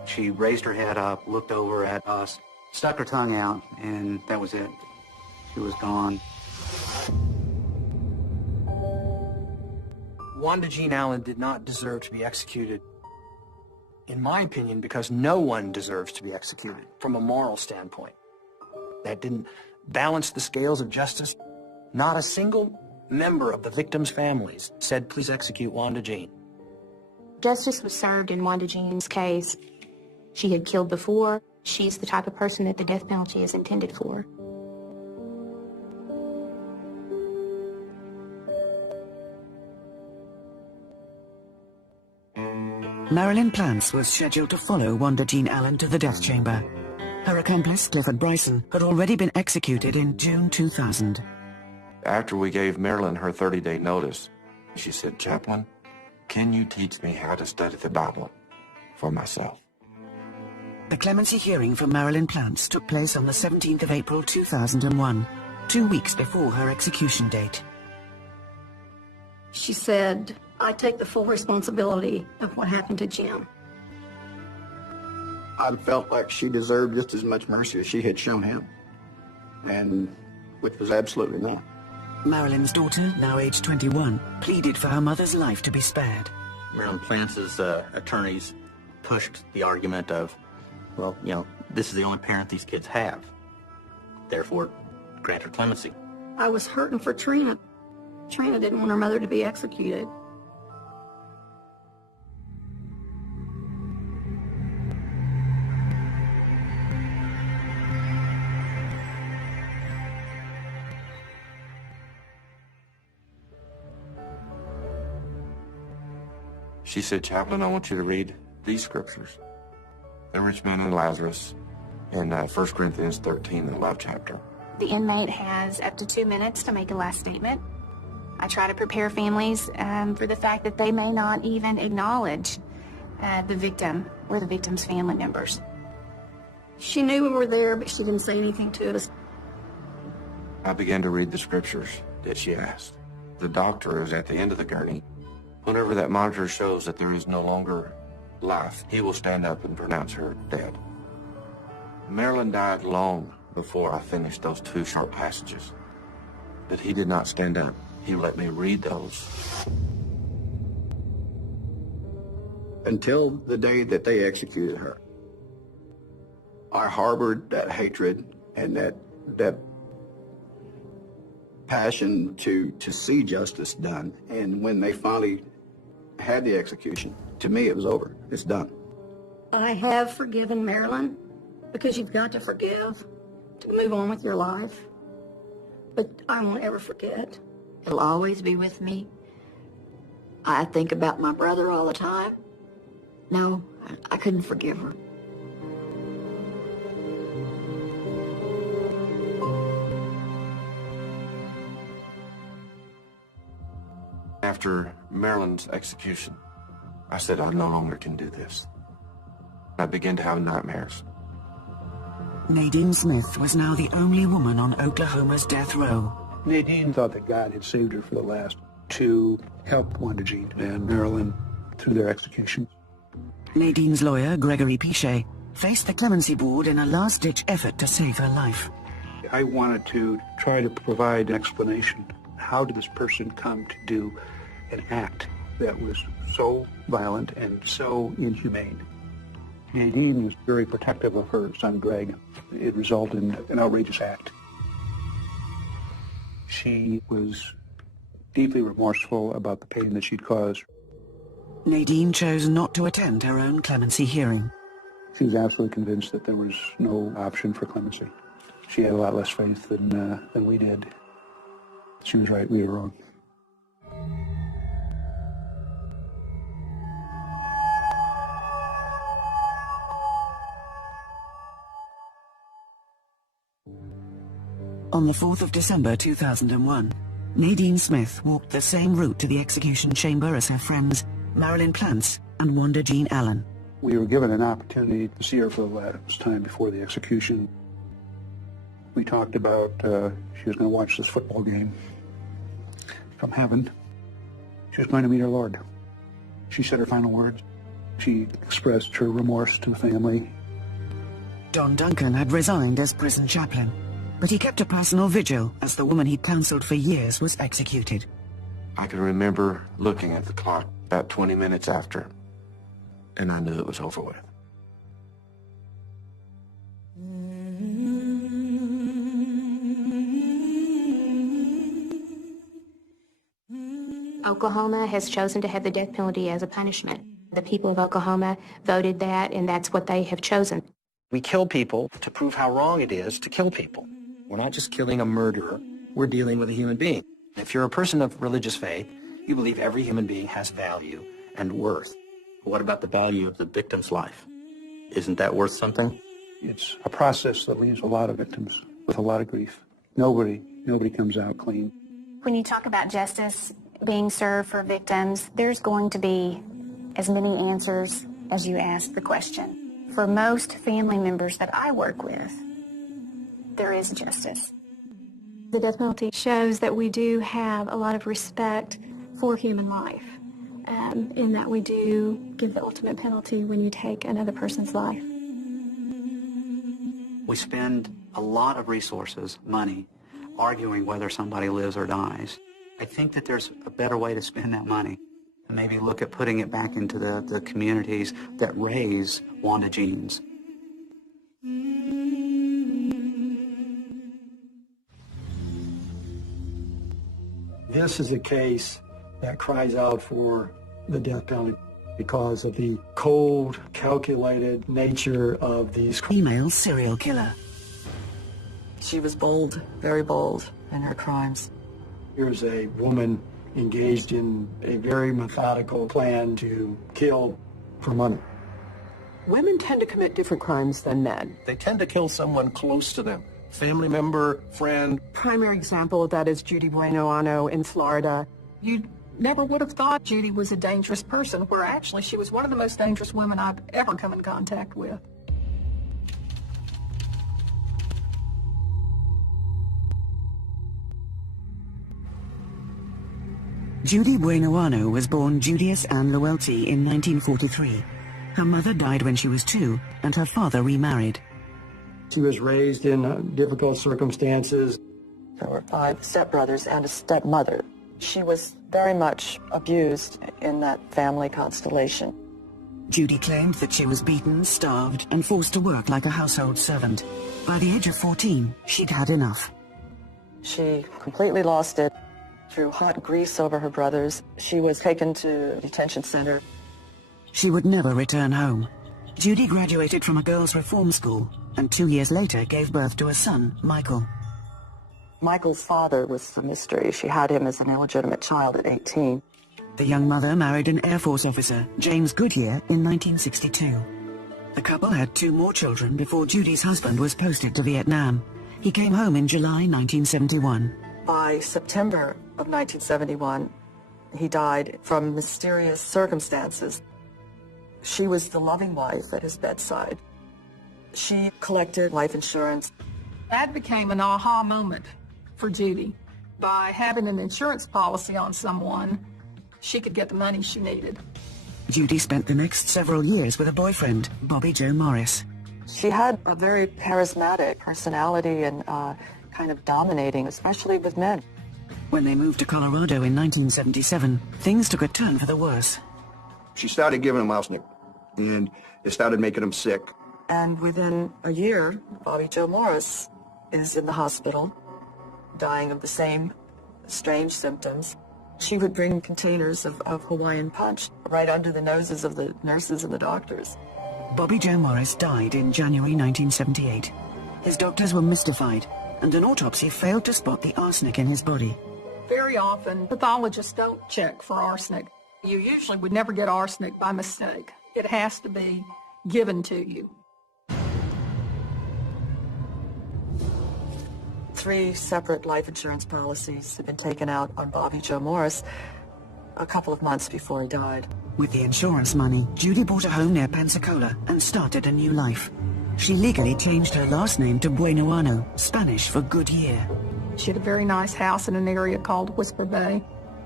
She raised her head up, looked over at us, stuck her tongue out, and that was it. She was gone. Wanda Jean Allen did not deserve to be executed, in my opinion, because no one deserves to be executed from a moral standpoint. That didn't balance the scales of justice. Not a single member of the victims' families said, please execute Wanda Jean. Justice was served in Wanda Jean's case. She had killed before. She's the type of person that the death penalty is intended for. Marilyn Plants was scheduled to follow Wanda Jean Allen to the death chamber. Her accomplice, Clifford Bryson, had already been executed in June 2000. After we gave Marilyn her 30-day notice, she said, "Chaplain, can you teach me how to study the Bible for myself?" The clemency hearing for Marilyn Plants took place on the 17th of April 2001, 2 weeks before her execution date. She said, I take the full responsibility of what happened to Jim. I felt like she deserved just as much mercy as she had shown him, and which was absolutely not. Marilyn's daughter, now aged 21, pleaded for her mother's life to be spared. Marilyn Plants' attorneys pushed the argument of, well, you know, this is the only parent these kids have. Therefore, grant her clemency. I was hurting for Trina. Trina didn't want her mother to be executed. She said, "Chaplain, I want you to read these scriptures. The rich man and Lazarus in 1 Corinthians 13, the love chapter." The inmate has up to 2 minutes to make a last statement. I try to prepare families for the fact that they may not even acknowledge the victim or the victim's family members. She knew we were there, but she didn't say anything to us. I began to read the scriptures that she asked. The doctor is at the end of the gurney. Whenever that monitor shows that there is no longer life, he will stand up and pronounce her dead. Marilyn died long before I finished those 2 short passages. But he did not stand up. He let me read those. Until the day that they executed her, I harbored that hatred and that passion to see justice done. And when they finally had the execution, to me it was over. It's done. I have forgiven Marilyn, because you've got to forgive to move on with your life. But I won't ever forget. He'll always be with me. I think about my brother all the time. No, I couldn't forgive her. After Marilyn's execution, I said, I no longer can do this. I began to have nightmares. Nadine Smith was now the only woman on Oklahoma's death row. Nadine thought that God had saved her for the last to help Wanda Jean and Marilyn through their executions. Nadine's lawyer, Gregory Pichet, faced the clemency board in a last-ditch effort to save her life. I wanted to try to provide an explanation. How did this person come to do an act that was so violent and so inhumane? Nadine was very protective of her son, Greg. It resulted in an outrageous act. She was deeply remorseful about the pain that she'd caused. Nadine chose not to attend her own clemency hearing. She was absolutely convinced that there was no option for clemency. She had a lot less faith than we did. She was right, we were wrong. On the 4th of December 2001, Nadine Smith walked the same route to the execution chamber as her friends Marilyn Plants and Wanda Jean Allen. We were given an opportunity to see her for the last time before the execution. We talked about she was going to watch this football game from heaven. She was going to meet her Lord. She said her final words. She expressed her remorse to the family. Don Duncan had resigned as prison chaplain, but he kept a personal vigil as the woman he'd counseled for years was executed. I can remember looking at the clock about 20 minutes after, and I knew it was over with. Oklahoma has chosen to have the death penalty as a punishment. The people of Oklahoma voted that, and that's what they have chosen. We kill people to prove how wrong it is to kill people. We're not just killing a murderer, we're dealing with a human being. If you're a person of religious faith, you believe every human being has value and worth. What about the value of the victim's life? Isn't that worth something? It's a process that leaves a lot of victims with a lot of grief. Nobody comes out clean. When you talk about justice being served for victims, there's going to be as many answers as you ask the question. For most family members that I work with, there is justice. The death penalty shows that we do have a lot of respect for human life, in that we do give the ultimate penalty when you take another person's life. We spend a lot of resources, money, arguing whether somebody lives or dies. I think that there's a better way to spend that money. Maybe look at putting it back into the communities that raise Wanda Jeans. This is a case that cries out for the death penalty because of the cold, calculated nature of these female serial killer. She was bold, very bold in her crimes. Here's a woman engaged in a very methodical plan to kill for money. Women tend to commit different crimes than men. They tend to kill someone close to them. Family member, friend. Primary example of that is Judy Bueno in Florida. You never would have thought Judy was a dangerous person, where actually she was one of the most dangerous women I've ever come in contact with. Judy Bueno was born Julius Ann Llewellyn in 1943. Her mother died when she was 2, and her father remarried. She was raised in difficult circumstances. There were 5 stepbrothers and a stepmother. She was very much abused in that family constellation. Judy claimed that she was beaten, starved, and forced to work like a household servant. By the age of 14, she'd had enough. She completely lost it. Threw hot grease over her brothers. She was taken to a detention center. She would never return home. Judy graduated from a girls' reform school, and 2 years later gave birth to a son, Michael. Michael's father was a mystery. She had him as an illegitimate child at 18. The young mother married an Air Force officer, James Goodyear, in 1962. The couple had 2 more children before Judy's husband was posted to Vietnam. He came home in July 1971. By September of 1971, he died from mysterious circumstances. She was the loving wife at his bedside. She collected life insurance. That became an aha moment for Judy. By having an insurance policy on someone, she could get the money she needed. Judy spent the next several years with a boyfriend, Bobby Joe Morris. She had a very charismatic personality and kind of dominating, especially with men. When they moved to Colorado in 1977, things took a turn for the worse. She started giving him arsenic, and it started making him sick. And within a year, Bobby Joe Morris is in the hospital, dying of the same strange symptoms. She would bring containers of Hawaiian Punch right under the noses of the nurses and the doctors. Bobby Joe Morris died in January 1978. His doctors were mystified, and an autopsy failed to spot the arsenic in his body. Very often, pathologists don't check for arsenic. You usually would never get arsenic by mistake. It has to be given to you. 3 separate life insurance policies had been taken out on Bobby Joe Morris a couple of months before he died. With the insurance money, Judy bought a home near Pensacola and started a new life. She legally changed her last name to Buenoano, Spanish for good year. She had a very nice house in an area called Whisper Bay.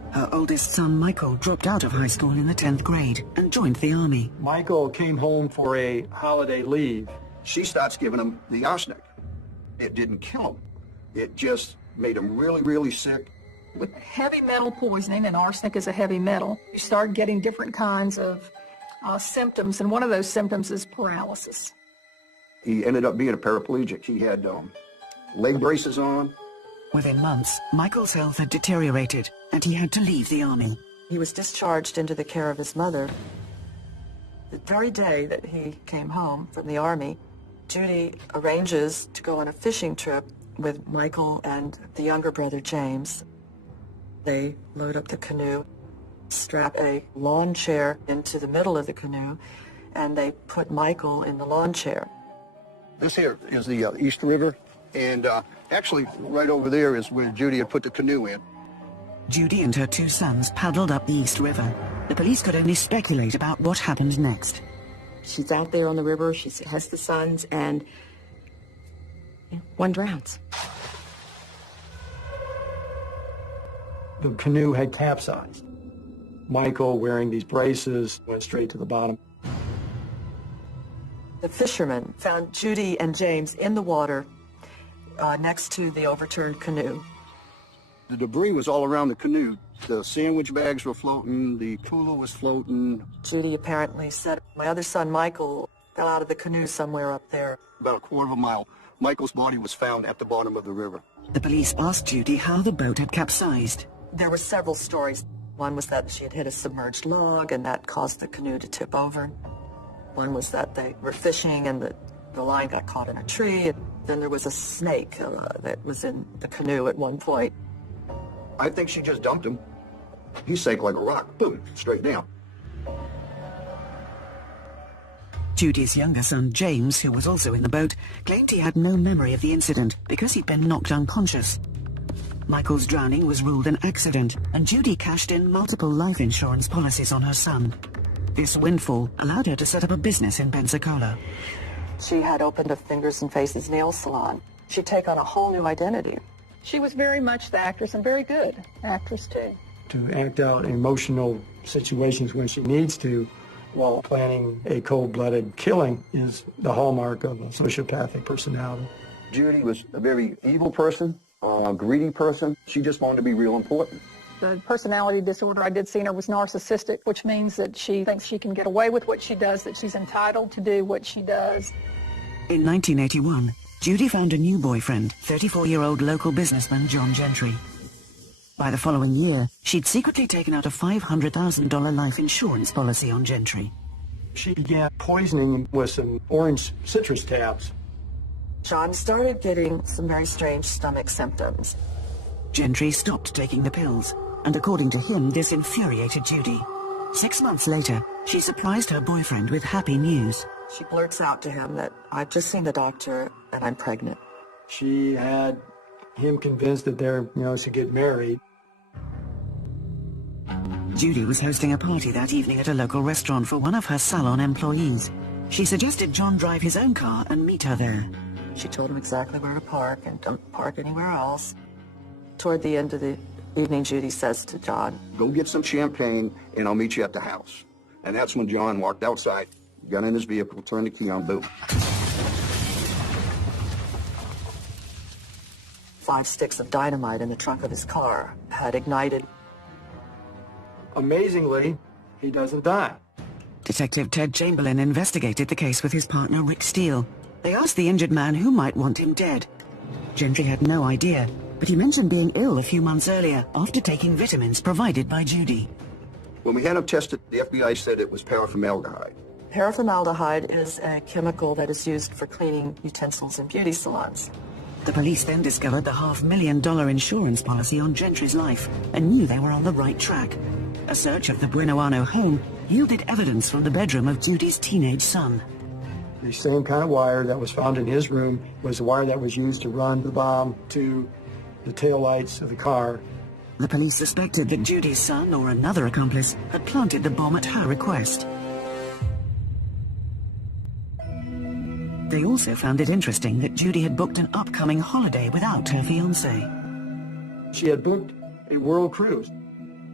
Her oldest son, Michael, dropped out of high school in the 10th grade and joined the army. Michael came home for a holiday leave. She starts giving him the arsenic. It didn't kill him. It just made him really, really sick. With heavy metal poisoning, and arsenic is a heavy metal, you start getting different kinds of symptoms, and one of those symptoms is paralysis. He ended up being a paraplegic. He had leg braces on. Within months, Michael's health had deteriorated, and he had to leave the army. He was discharged into the care of his mother. The very day that he came home from the army, Judy arranges to go on a fishing trip with Michael and the younger brother, James. They load up the canoe, strap a lawn chair into the middle of the canoe, and they put Michael in the lawn chair. This here is the East River, and actually right over there is where Judy had put the canoe in. Judy and her 2 sons paddled up the East River. The police could only speculate about what happened next. She's out there on the river, she has the sons, and one drowns. The canoe had capsized. Michael, wearing these braces, went straight to the bottom. The fishermen found Judy and James in the water next to the overturned canoe. The debris was all around the canoe. The sandwich bags were floating, the cooler was floating. Judy apparently said, my other son, Michael, fell out of the canoe somewhere up there. About a quarter of a mile, Michael's body was found at the bottom of the river. The police asked Judy how the boat had capsized. There were several stories. One was that she had hit a submerged log and that caused the canoe to tip over. One was that they were fishing and the line got caught in a tree. And then there was a snake that was in the canoe at one point. I think she just dumped him. He sank like a rock, boom, straight down. Judy's younger son, James, who was also in the boat, claimed he had no memory of the incident because he'd been knocked unconscious. Michael's drowning was ruled an accident, and Judy cashed in multiple life insurance policies on her son. This windfall allowed her to set up a business in Pensacola. She had opened a Fingers and Faces nail salon. She'd take on a whole new identity. She was very much the actress, and very good actress too. To act out emotional situations when she needs to while planning a cold-blooded killing is the hallmark of a sociopathic personality. Judy was a very evil person, a greedy person. She just wanted to be real important. The personality disorder I did see in her was narcissistic, which means that she thinks she can get away with what she does, that she's entitled to do what she does. In 1981, Judy found a new boyfriend, 34-year-old local businessman John Gentry. By the following year, she'd secretly taken out a $500,000 life insurance policy on Gentry. She began poisoning him with some orange citrus tabs. John started getting some very strange stomach symptoms. Gentry stopped taking the pills, and according to him, this infuriated Judy. 6 months later, she surprised her boyfriend with happy news. She blurts out to him that, I've just seen the doctor and I'm pregnant. She had him convinced that they're, to get married. Judy was hosting a party that evening at a local restaurant for one of her salon employees. She suggested John drive his own car and meet her there. She told him exactly where to park and don't park anywhere else. Toward the end of the evening, Judy says to John, go get some champagne and I'll meet you at the house. And that's when John walked outside, got in his vehicle, turned the key on, boom. 5 sticks of dynamite in the trunk of his car had ignited. Amazingly, he doesn't die. Detective Ted Chamberlain investigated the case with his partner Rick Steele. They asked the injured man who might want him dead. Gentry had no idea, but he mentioned being ill a few months earlier after taking vitamins provided by Judy. When we had him tested, the FBI said it was paraformaldehyde. Paraformaldehyde is a chemical that is used for cleaning utensils in beauty salons. The police then discovered the $500,000 insurance policy on Gentry's life and knew they were on the right track. A search of the Buenoano home yielded evidence from the bedroom of Judy's teenage son. The same kind of wire that was found in his room was the wire that was used to run the bomb to the taillights of the car. The police suspected that Judy's son or another accomplice had planted the bomb at her request. They also found it interesting that Judy had booked an upcoming holiday without her fiancé. She had booked a world cruise.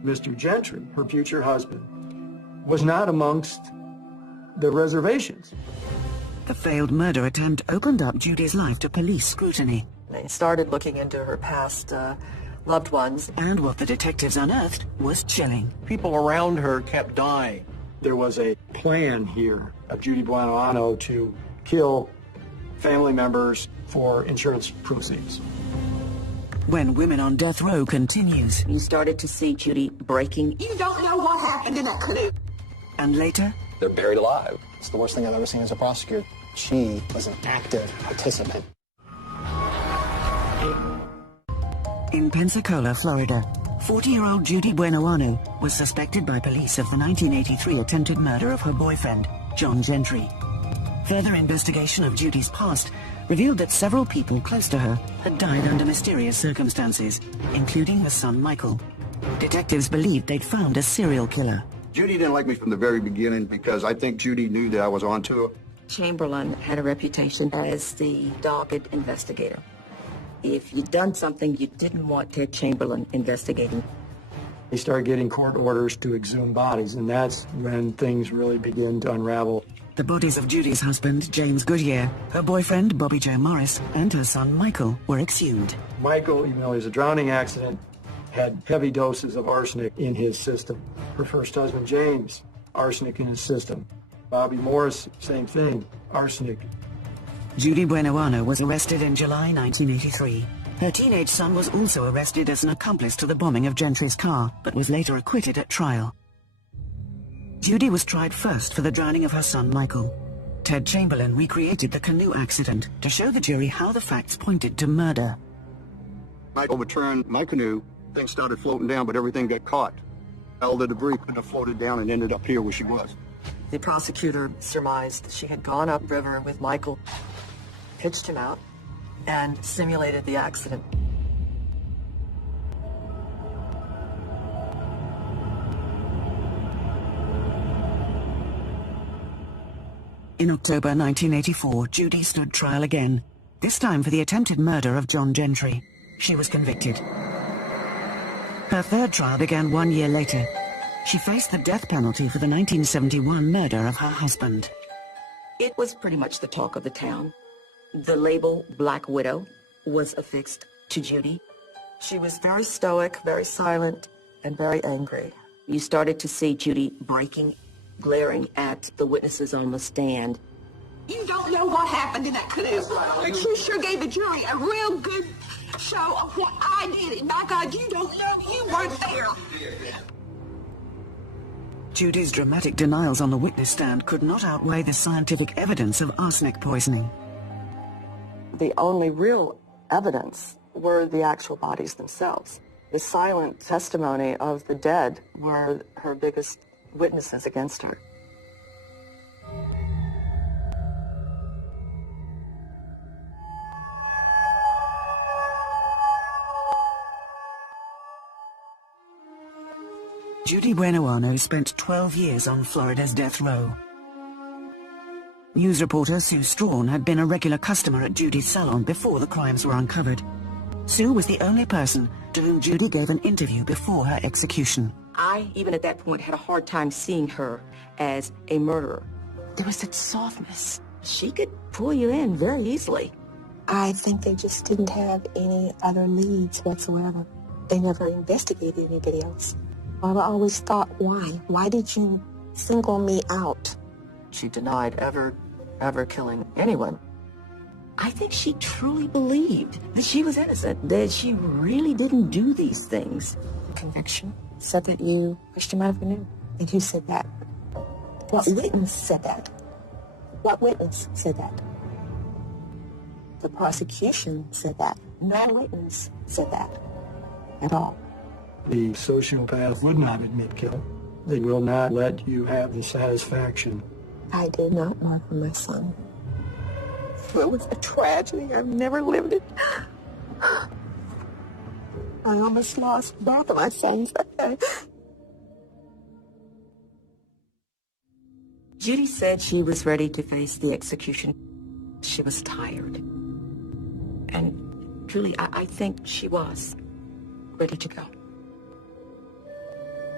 Mr. Gentry, her future husband, was not amongst the reservations. The failed murder attempt opened up Judy's life to police scrutiny. They started looking into her past loved ones. And what the detectives unearthed was chilling. People around her kept dying. There was a plan here of Judy Buenoano to kill family members for insurance proceeds. When Women on Death Row continues. You started to see Judy breaking. You don't know what happened in that canoe. And later, they're buried alive. It's the worst thing I've ever seen as a prosecutor. She was an active participant. In Pensacola, Florida, 40-year-old Judy Buenoano was suspected by police of the 1983 attempted murder of her boyfriend, John Gentry. Further investigation of Judy's past revealed that several people close to her had died under mysterious circumstances, including her son Michael. Detectives believed they'd found a serial killer. Judy didn't like me from the very beginning because I think Judy knew that I was onto her. Chamberlain had a reputation as the dogged investigator. If you'd done something you didn't want Ted Chamberlain investigating. They started getting court orders to exhume bodies, and that's when things really begin to unravel. The bodies of Judy's husband, James Goodyear, her boyfriend, Bobby Joe Morris, and her son, Michael, were exhumed. Michael, even though he was a drowning accident, had heavy doses of arsenic in his system. Her first husband, James, arsenic in his system. Bobby Morris, same thing, arsenic. Judy Buenoano was arrested in July 1983. Her teenage son was also arrested as an accomplice to the bombing of Gentry's car, but was later acquitted at trial. Judy was tried first for the drowning of her son Michael. Ted Chamberlain recreated the canoe accident to show the jury how the facts pointed to murder. I overturned my canoe, things started floating down, but everything got caught. All the debris could have floated down and ended up here where she was. The prosecutor surmised she had gone upriver with Michael, pitched him out, and simulated the accident. In October 1984, Judy stood trial again, this time for the attempted murder of John Gentry. She was convicted. Her third trial began 1 year later. She faced the death penalty for the 1971 murder of her husband. It was pretty much the talk of the town. The label Black Widow was affixed to Judy. She was very stoic, very silent, and very angry. You started to see Judy breaking, glaring at the witnesses on the stand. You don't know what happened in that canoe, but you sure gave the jury a real good show of what I did. And by God, you don't know, you weren't there. Judy's dramatic denials on the witness stand could not outweigh the scientific evidence of arsenic poisoning. The only real evidence were the actual bodies themselves. The silent testimony of the dead were her biggest witnesses against her. Judy Buenoano spent 12 years on Florida's death row. News reporter Sue Strawn had been a regular customer at Judy's salon before the crimes were uncovered. Sue was the only person to whom Judy gave an interview before her execution. I, even at that point, had a hard time seeing her as a murderer. There was that softness. She could pull you in very easily. I think they just didn't have any other leads whatsoever. They never investigated anybody else. I always thought, why? Why did you single me out? She denied ever killing anyone. I think she truly believed that she was innocent, that she really didn't do these things. Conviction said that you pushed him out of the canoe. And who said that? What witness said that? What witness said that? The prosecution said that. No witness said that at all. The sociopath would not admit guilt. They will not let you have the satisfaction. I did not murder my son. It was a tragedy. I've never lived it. I almost lost both of my sons that day. Judy said she was ready to face the execution. She was tired. And truly, I think she was ready to go.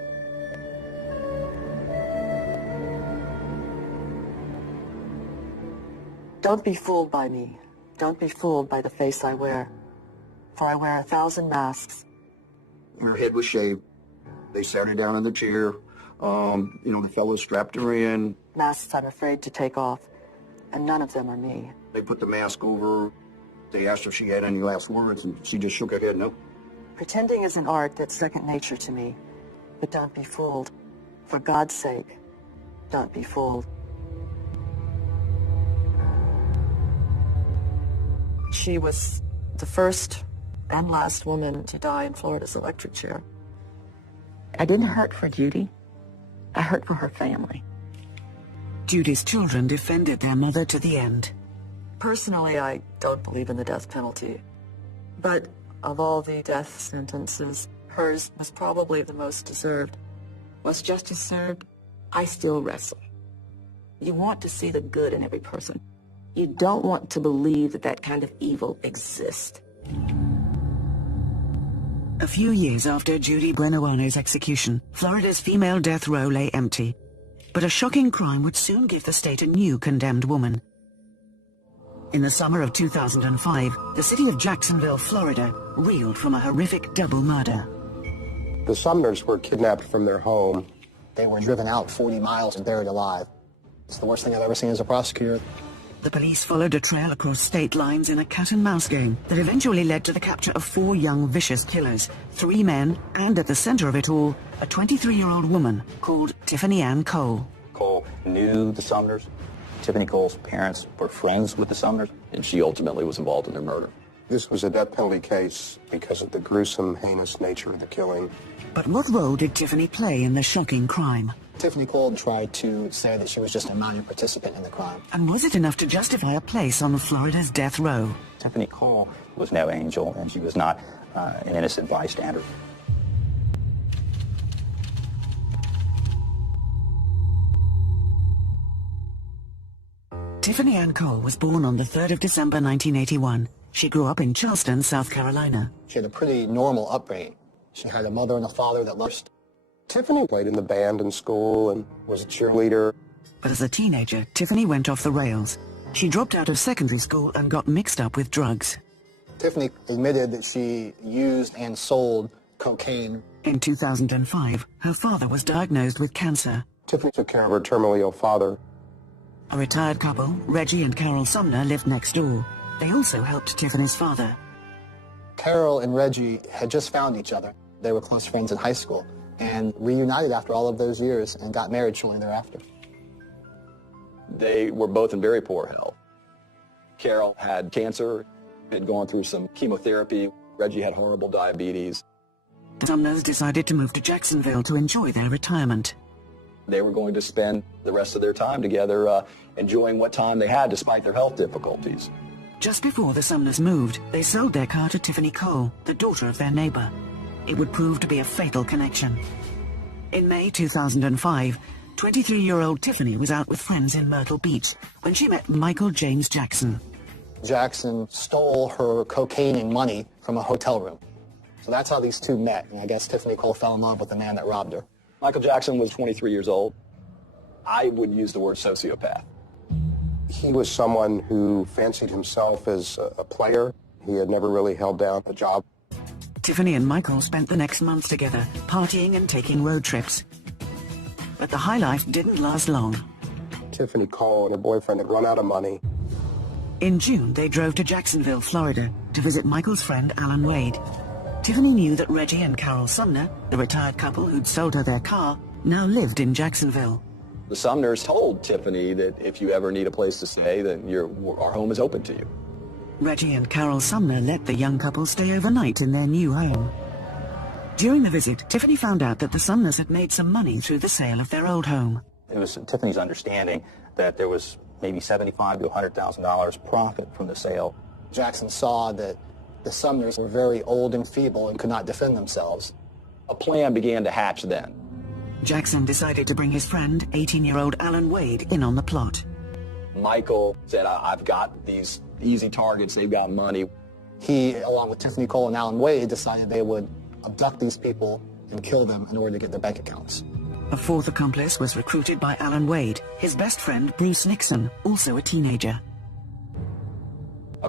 Don't be fooled by me. Don't be fooled by the face I wear. For I wear 1,000 masks. Her head was shaved. They sat her down in the chair. The fellows strapped her in. Masks I'm afraid to take off. And none of them are me. They put the mask over her. They asked her if she had any last words, and she just shook her head no. Pretending is an art that's second nature to me. But don't be fooled. For God's sake, don't be fooled. She was the first and last woman to die in Florida's electric chair. I didn't hurt for Judy. I hurt for her family. Judy's children defended their mother to the end. Personally, I don't believe in the death penalty. But of all the death sentences, hers was probably the most deserved. Was justice served? I still wrestle. You want to see the good in every person. You don't want to believe that that kind of evil exists. A few years after Judy Buenoano's execution, Florida's female death row lay empty. But a shocking crime would soon give the state a new condemned woman. In the summer of 2005, the city of Jacksonville, Florida, reeled from a horrific double murder. The Sumners were kidnapped from their home. They were driven out 40 miles and buried alive. It's the worst thing I've ever seen as a prosecutor. The police followed a trail across state lines in a cat-and-mouse game that eventually led to the capture of 4 young, vicious killers, 3 men, and at the center of it all, a 23-year-old woman called Tiffany Ann Cole. Cole knew the Sumners. Tiffany Cole's parents were friends with the Sumners, and she ultimately was involved in their murder. This was a death penalty case because of the gruesome, heinous nature of the killing. But what role did Tiffany play in the shocking crime? Tiffany Cole tried to say that she was just a minor participant in the crime. And was it enough to justify a place on Florida's death row? Tiffany Cole was no angel, and she was not an innocent bystander. Tiffany Ann Cole was born on the 3rd of December 1981. She grew up in Charleston, South Carolina. She had a pretty normal upbringing. She had a mother and a father that loved her. Tiffany played in the band in school and was a cheerleader. But as a teenager, Tiffany went off the rails. She dropped out of secondary school and got mixed up with drugs. Tiffany admitted that she used and sold cocaine. In 2005, her father was diagnosed with cancer. Tiffany took care of her terminally ill father. A retired couple, Reggie and Carol Sumner, lived next door. They also helped Tiffany's father. Carol and Reggie had just found each other. They were close friends in high school and reunited after all of those years and got married shortly thereafter. They were both in very poor health. Carol had cancer, had gone through some chemotherapy. Reggie had horrible diabetes. The Sumners decided to move to Jacksonville to enjoy their retirement. They were going to spend the rest of their time together enjoying what time they had despite their health difficulties. Just before the Sumners moved, they sold their car to Tiffany Cole, the daughter of their neighbor. It would prove to be a fatal connection. In May 2005, 23-year-old Tiffany was out with friends in Myrtle Beach when she met Michael James Jackson. Jackson stole her cocaine and money from a hotel room. So that's how these two met, and I guess Tiffany Cole fell in love with the man that robbed her. Michael Jackson was 23 years old. I would use the word sociopath. He was someone who fancied himself as a player. He had never really held down a job. Tiffany and Michael spent the next months together, partying and taking road trips. But the high life didn't last long. Tiffany Cole and her boyfriend had run out of money. In June, they drove to Jacksonville, Florida, to visit Michael's friend Alan Wade. Tiffany knew that Reggie and Carol Sumner, the retired couple who'd sold her their car, now lived in Jacksonville. The Sumners told Tiffany that if you ever need a place to stay, then our home is open to you. Reggie and Carol Sumner let the young couple stay overnight in their new home. During the visit, Tiffany found out that the Sumners had made some money through the sale of their old home. It was Tiffany's understanding that there was maybe $75,000 to $100,000 profit from the sale. Jackson saw that the Sumners were very old and feeble and could not defend themselves. A plan began to hatch then. Jackson decided to bring his friend, 18-year-old Alan Wade, in on the plot. Michael said, I've got these easy targets, they've got money. He, along with Tiffany Cole and Alan Wade, decided they would abduct these people and kill them in order to get their bank accounts. A fourth accomplice was recruited by Alan Wade, his best friend Bruce Nixon, also a teenager.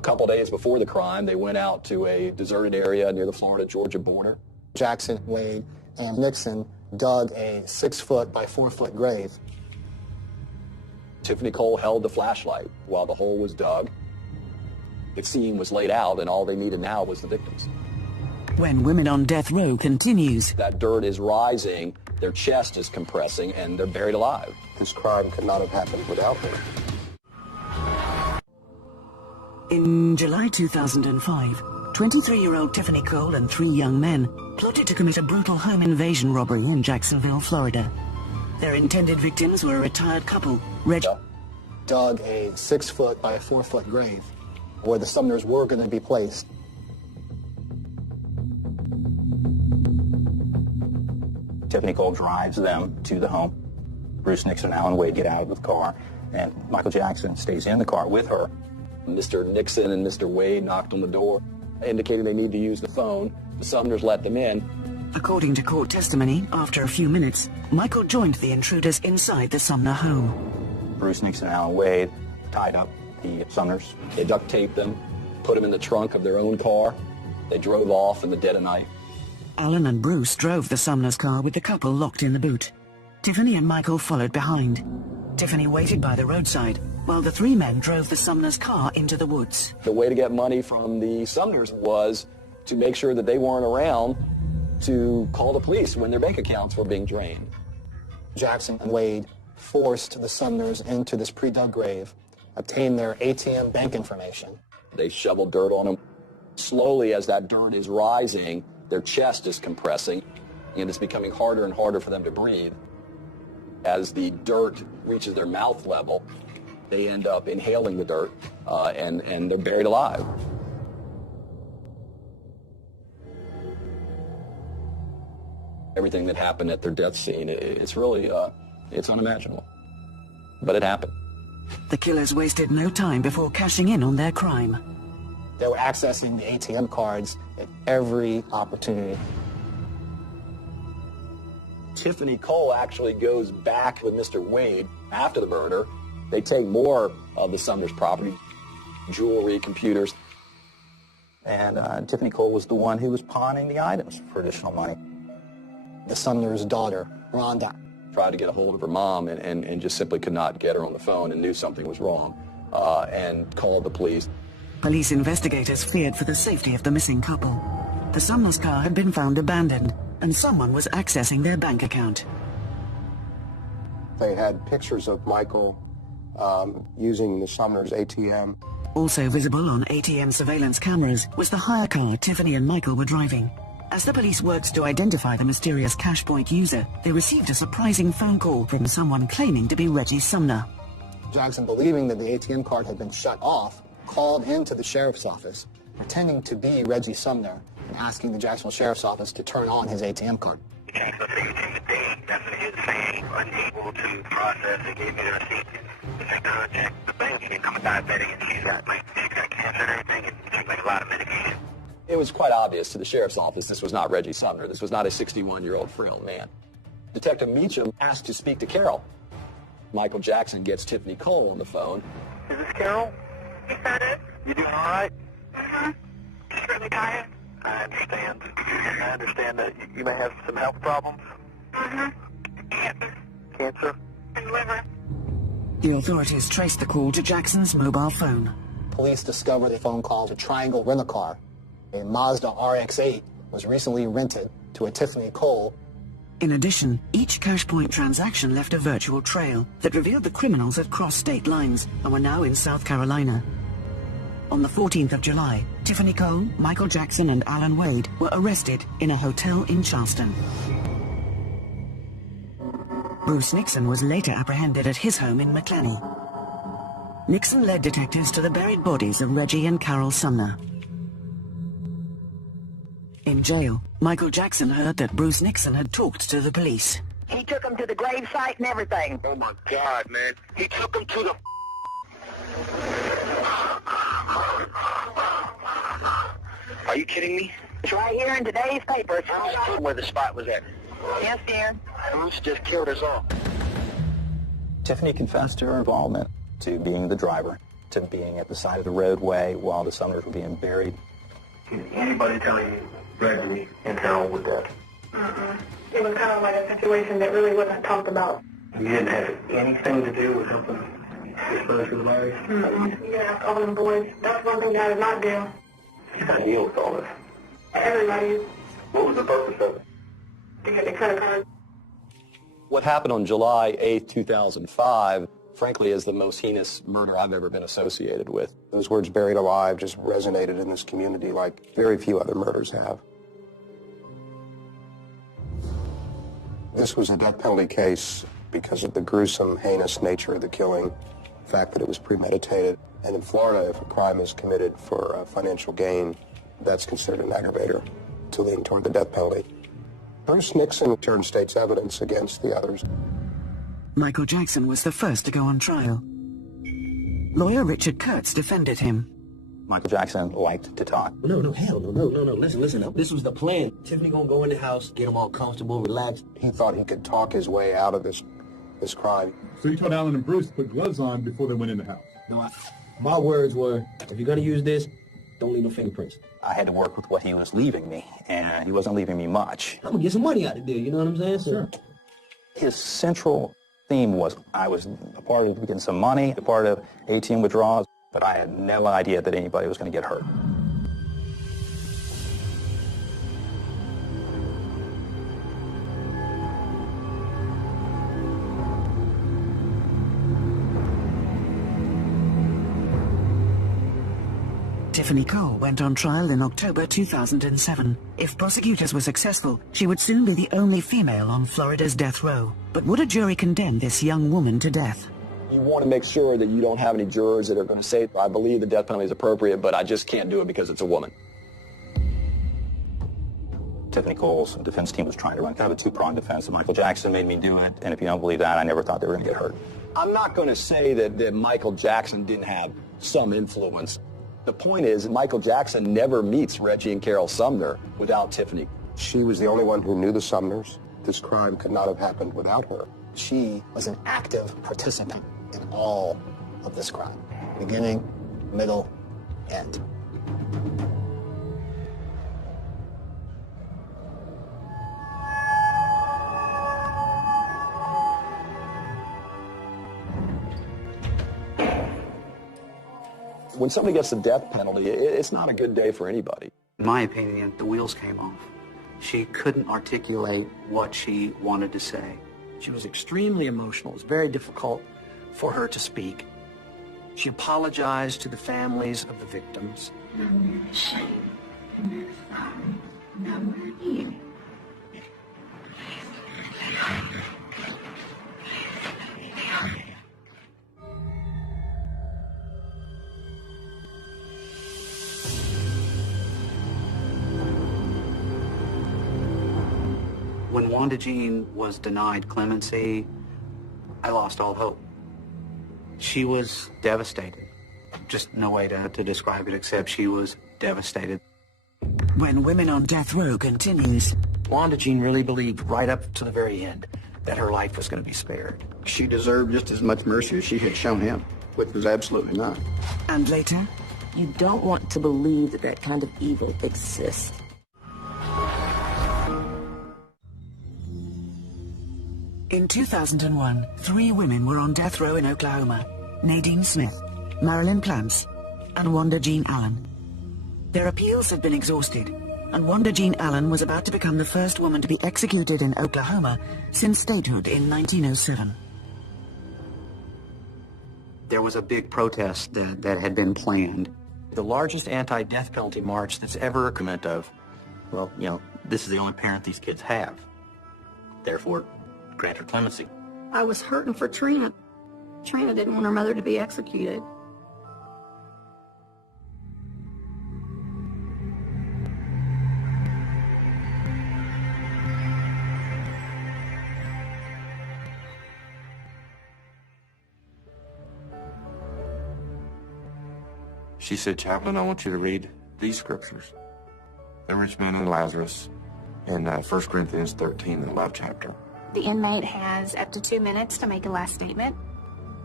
couple days before the crime, they went out to a deserted area near the Florida-Georgia border. Jackson, Wade, and Nixon dug a 6-foot by 4-foot grave. Tiffany Cole held the flashlight while the hole was dug. The scene was laid out, and all they needed now was the victims. When Women on Death Row continues. That dirt is rising, their chest is compressing, and they're buried alive. This crime could not have happened without her. In July 2005, 23-year-old Tiffany Cole and 3 young men plotted to commit a brutal home invasion robbery in Jacksonville, Florida. Their intended victims were a retired couple, Reggie dug a 6-foot by 4-foot grave where the Sumners were going to be placed. Tiffany Cole drives them to the home. Bruce Nixon and Alan Wade get out of the car, and Michael Jackson stays in the car with her. Mr. Nixon and Mr. Wade knocked on the door, indicating they need to use the phone. The Sumners let them in. According to court testimony, after a few minutes, Michael joined the intruders inside the Sumner home. Bruce Nixon and Alan Wade tied up the Sumners. They duct taped them, put them in the trunk of their own car. They drove off in the dead of night. Alan and Bruce drove the Sumner's car with the couple locked in the boot. Tiffany and Michael followed behind. Tiffany waited by the roadside, while the 3 men drove the Sumner's car into the woods. The way to get money from the Sumners was to make sure that they weren't around to call the police when their bank accounts were being drained. Jackson and Wade forced the Sumners into this pre-dug grave, obtained their ATM bank information. They shoveled dirt on them. Slowly, as that dirt is rising, their chest is compressing, and it's becoming harder and harder for them to breathe. As the dirt reaches their mouth level, they end up inhaling the dirt, and they're buried alive. Everything that happened at their death scene, it's really, it's unimaginable. But it happened. The killers wasted no time before cashing in on their crime. They were accessing the ATM cards at every opportunity. Tiffany Cole actually goes back with Mr. Wade after the murder. They take more of the Sumners' property, jewelry, computers. And Tiffany Cole was the one who was pawning the items for additional money. The Sumners' daughter, Rhonda, tried to get a hold of her mom and just simply could not get her on the phone and knew something was wrong and called the police. Police investigators feared for the safety of the missing couple. The Sumner's car had been found abandoned, and someone was accessing their bank account. They had pictures of Michael using the Sumner's ATM. Also visible on ATM surveillance cameras was the hire car Tiffany and Michael were driving. As the police worked to identify the mysterious CashPoint user, they received a surprising phone call from someone claiming to be Reggie Sumner. Jackson, believing that the ATM card had been shut off, called into the sheriff's office, pretending to be Reggie Sumner and asking the Jacksonville Sheriff's Office to turn on his ATM card. Unable to process and gave me the receipt. I contacted the bank and I'm a diabetic and she's got cancer and everything and took like a lot of medication. It was quite obvious to the sheriff's office this was not Reggie Sumner. This was not a 61-year-old frail man. Detective Meacham asked to speak to Carol. Michael Jackson gets Tiffany Cole on the phone. Is this Carol? Is that it? You doing all right? Mm-hmm. Just really tired. I understand. I understand that you may have some health problems. Mm-hmm. Cancer? And liver. The authorities traced the call to Jackson's mobile phone. Police discovered a phone call to Triangle Rent-A-Car. A Mazda RX-8 was recently rented to a Tiffany Cole. In addition, each CashPoint transaction left a virtual trail that revealed the criminals had crossed state lines and were now in South Carolina. On the 14th of July, Tiffany Cole, Michael Jackson, and Alan Wade were arrested in a hotel in Charleston. Bruce Nixon was later apprehended at his home in McClany. Nixon led detectives to the buried bodies of Reggie and Carol Sumner. In jail, Michael Jackson heard that Bruce Nixon had talked to the police. He took him to the grave site and everything. Oh my God, man. He took him to the... Are you kidding me? It's right here in today's paper. Where the spot was at. Yes, dear. Bruce just killed us all. Tiffany confessed to her involvement to being the driver. to being at the side of the roadway while the Sumners were being buried. Did anybody tell you Reggie and Harold were dead? It was kind of like a situation that really wasn't talked about. You didn't have anything to do with helping dispose of the body? You can ask all them boys. That's one thing that I did not do. You got to deal with all this. Everybody. What was the purpose of it? To get the credit card. What happened on July 8, 2005, frankly, is the most heinous murder I've ever been associated with. Those words, buried alive, just resonated in this community like very few other murders have. This was a death penalty case because of the gruesome, heinous nature of the killing, the fact that it was premeditated. And in Florida, if a crime is committed for financial gain, that's considered an aggravator to lean toward the death penalty. Bruce Nixon turned state's evidence against the others. Michael Jackson was the first to go on trial. Lawyer Richard Kurtz defended him. Michael Jackson liked to talk. No, hell no. Listen. This was the plan. Tiffany gonna go in the house, get them all comfortable, relax. He thought he could talk his way out of this crime. So you told Alan and Bruce to put gloves on before they went in the house? No, my words were, if you're gonna use this, don't leave no fingerprints. I had to work with what he was leaving me, and he wasn't leaving me much. I'm gonna get some money out of there, you know what I'm saying? Sure. His central theme was I was a part of getting some money, a part of ATM withdrawals, but I had no idea that anybody was going to get hurt. Tiffany Cole went on trial in October 2007. If prosecutors were successful, she would soon be the only female on Florida's death row. But would a jury condemn this young woman to death? You want to make sure that you don't have any jurors that are going to say, I believe the death penalty is appropriate, but I just can't do it because it's a woman. Tiffany Cole's defense team was trying to run kind of a two-pronged defense. Michael Jackson made me do it, and if you don't believe that, I never thought they were going to get hurt. I'm not going to say that Michael Jackson didn't have some influence. The point is, Michael Jackson never meets Reggie and Carol Sumner without Tiffany. She was the only one who knew the Sumners. This crime could not have happened without her. She was an active participant in all of this crime. Beginning, middle, end. When somebody gets the death penalty, it's not a good day for anybody. In my opinion, the wheels came off. She couldn't articulate what she wanted to say. She was extremely emotional. It was very difficult for her to speak. She apologized to the families of the victims. I'm ashamed. I'm sorry. I'm here. When Wanda Jean was denied clemency, I lost all hope. She was devastated. Just no way to describe it except she was devastated. When Women on Death Row continues. Wanda Jean really believed right up to the very end that her life was going to be spared. She deserved just as much mercy as she had shown him, which was absolutely not. And later? You don't want to believe that that kind of evil exists. In 2001, 3 women were on death row in Oklahoma. Nadine Smith, Marilyn Plantz, and Wanda Jean Allen. Their appeals had been exhausted, and Wanda Jean Allen was about to become the first woman to be executed in Oklahoma since statehood in 1907. There was a big protest that had been planned. The largest anti-death penalty march that's ever come of. Well, you know, this is the only parent these kids have. Therefore, grant her clemency. I was hurting for Trina. Trina didn't want her mother to be executed. She said, Chaplain, I want you to read these scriptures. The rich man and Lazarus in 1 Corinthians 13, the love chapter. The inmate has up to 2 minutes to make a last statement.